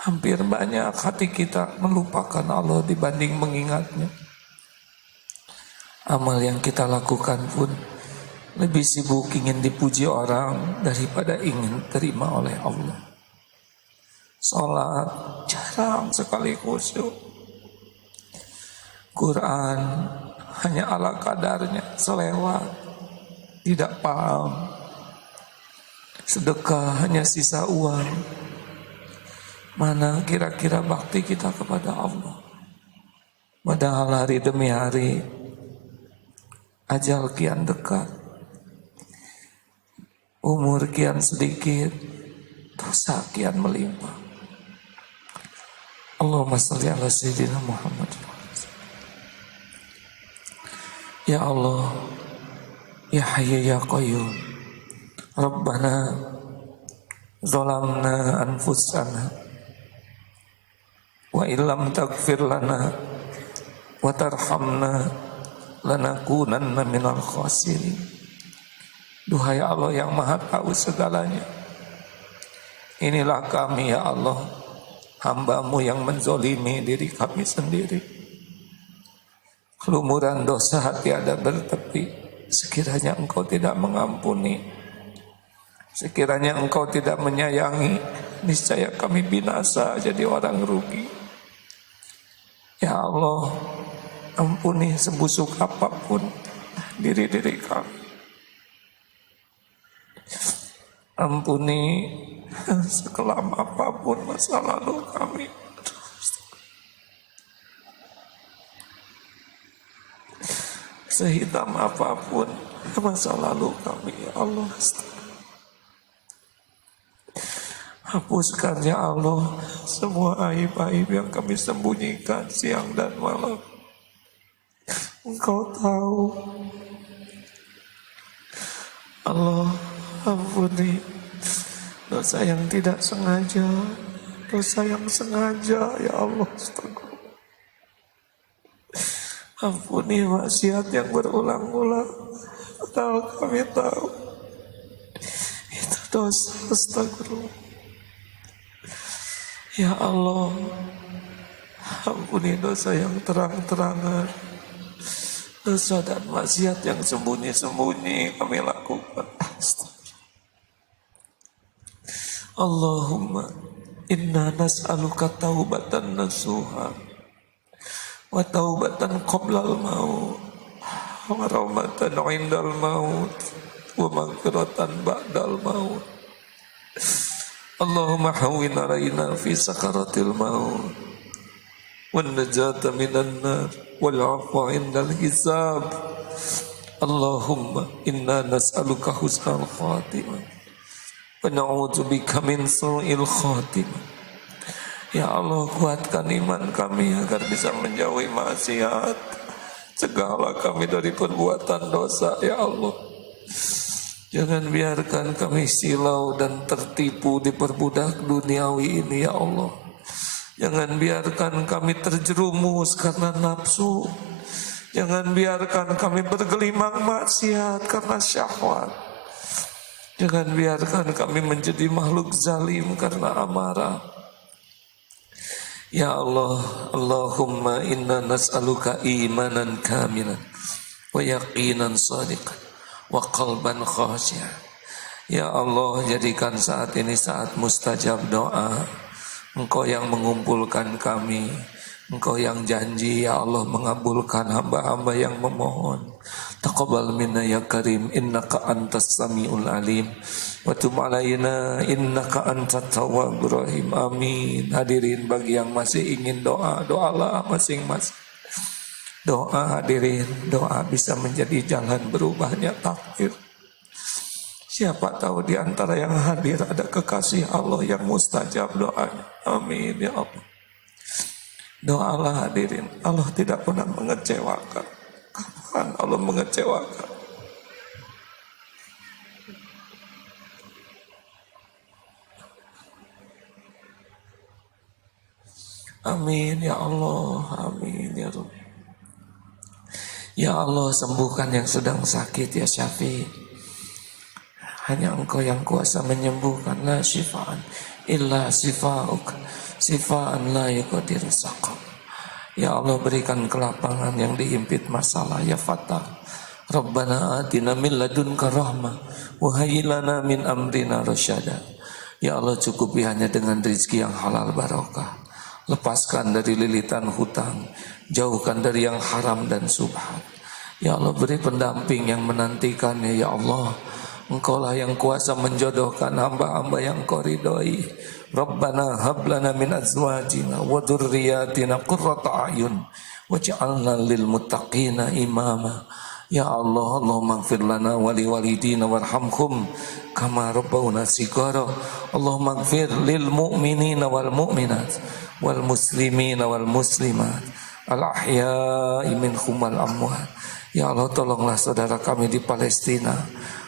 Hampir banyak hati kita melupakan Allah dibanding mengingatnya. Amal yang kita lakukan pun lebih sibuk ingin dipuji orang daripada ingin terima oleh Allah. Salat jarang sekali khusyuk. Quran hanya ala kadarnya, selewat, tidak paham. Sedekah hanya sisa uang. Mana kira-kira bakti kita kepada Allah? Padahal hari demi hari ajal kian dekat, umur kian sedikit, dosa kian melimpah. Allahumma shalli ala sayyidina Muhammad. Ya Allah, ya Hayyu ya Qayyum, Rabbana zalamna anfusana wa illam taghfir lana wa tarhamna lanakunanna minal khasirin. Duhai Allah yang Maha Tahu segalanya, inilah kami ya Allah, hamba-Mu yang menzolimi diri kami sendiri. Kelumuran dosa tiada bertepi. Sekiranya Engkau tidak mengampuni, sekiranya Engkau tidak menyayangi, niscaya kami binasa jadi orang rugi. Ya Allah, ampuni sebusuk apapun diri-diri kami. Ampuni sekelam apapun masa lalu kami. Sehitam apapun masa lalu kami, ya Allah. Hapuskan ya Allah semua aib-aib yang kami sembunyikan siang dan malam. Engkau tahu. Allah, ampuni dosa yang tidak sengaja, dosa yang sengaja ya Allah. Astagfirullah. Ampuni maksiat yang berulang-ulang, padahal kami tahu itu dosa. Astagfirullah. Ya Allah, ampuni dosa yang terang-terangan, dosa dan maksiat yang sembunyi-sembunyi kami lakukan. Allahumma inna nas'aluka taubatan nasuha wa taubatan qoblal maut wa rahmatan indal maut wa maghfiratan ba'dal maut. Allahumma hawwin alaina fi sakaratil maut wan najata minan nar wal 'afwa indal hisab. Allahumma inna nas'aluka husnal khatimah wa na'udzubika min su'il khatimah. Ya Allah, kuatkan iman kami agar bisa menjauhi maksiat. Cegahlah kami dari perbuatan dosa ya Allah. Jangan biarkan kami silau dan tertipu di perbudak duniawi ini ya Allah. Jangan biarkan kami terjerumus karena nafsu. Jangan biarkan kami bergelimang maksiat karena syahwat. Jangan biarkan kami menjadi makhluk zalim karena amarah. Ya Allah, Allahumma inna nas'aluka imanan kamilan wa yaqinan shadiqan wa qalban khashi'an. Ya Allah, jadikan saat ini saat mustajab doa. Engkau yang mengumpulkan kami, Engkau yang janji ya Allah mengabulkan hamba-hamba yang memohon. Taqabbal minna ya karim, innaka antas samiul alim, wa tub alaina innaka antat tawwabur rahim. Amin. Hadirin, bagi yang masih ingin doa, doalah masing-masing. Doa hadirin, doa bisa menjadi jalan berubahnya takdir. Siapa tahu di antara yang hadir ada kekasih Allah yang mustajab doanya. Amin ya Allah. Doalah hadirin, Allah tidak pernah mengecewakan. Kapan Allah mengecewakan? Amin ya Allah, amin ya Rabbi. Ya Allah, sembuhkan yang sedang sakit ya Syafi'. Hanya Engkau yang kuasa menyembuhkan. La syifaan illa syifa'uk, syifaan la yuqadiru saqam. Ya Allah, berikan kelapangan yang dihimpit masalah ya Fatah. Rabbana atina min ladunka rahmah wa hayyi lana min amrina rasyada. Ya Allah, cukupi hanya dengan rezeki yang halal barokah. Lepaskan dari lilitan hutang, jauhkan dari yang haram dan subhat. Ya Allah, beri pendamping yang menantikannya ya Allah. Engkaulah yang kuasa menjodohkan hamba-hamba yang Kau ridhoi. Rabbana hablana min azwajina wa dzurriyyatina qurrata a'yun waj'alna lil muttaqina imama. Ya Allah, Allahumma ighfir lana wa li walidina warhamhum kama rabbawna shighara. Allahumma ighfir lil mu'minina wal mu'minat wal muslimina wal muslimat al ahya'i minhum wal amwat. Ya Allah, tolonglah saudara kami di Palestina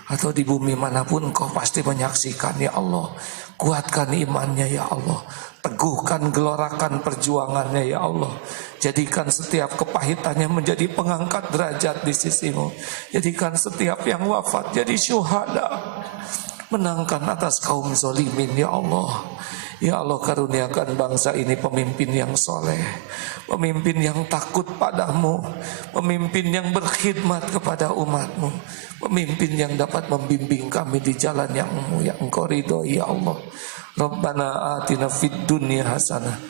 atau di bumi manapun Kau pasti menyaksikan ya Allah. Kuatkan imannya ya Allah, teguhkan gelorakan perjuangannya ya Allah. Jadikan setiap kepahitannya menjadi pengangkat derajat di sisimu. Jadikan setiap yang wafat jadi syuhada, menangkan atas kaum zolimin ya Allah. Ya Allah, karuniakan bangsa ini pemimpin yang soleh, pemimpin yang takut padamu, pemimpin yang berkhidmat kepada umatmu, pemimpin yang dapat membimbing kami di jalan yang Engkau ridhoi ya Allah. Rabbana atina fid dunya hasanah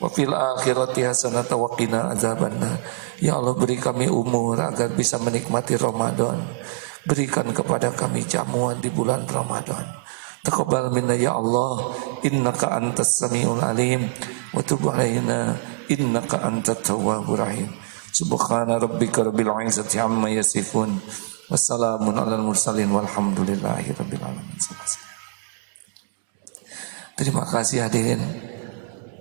wa fil akhirati hasanah wa qina azabannar. Ya Allah, beri kami umur agar bisa menikmati Ramadan. Berikan kepada kami jamuan di bulan Ramadan. Taqabbal minna ya Allah, innaka antas samiul alim, wa tub alaina innaka antat tawwabur rahim. Subhana rabbika rabbil izzati amma yasifun, wassalamun alal mursalin walhamdulillahi rabbil alamin. Terima kasih hadirin.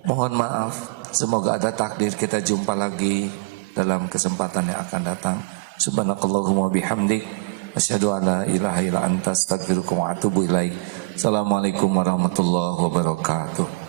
Mohon maaf, semoga ada takdir kita jumpa lagi dalam kesempatan yang akan datang. Subhanakallahumma bihamdik, asyhadu an la ilaha illa anta astaghfiruka wa atubu ilaik. Assalamualaikum warahmatullahi wabarakatuh.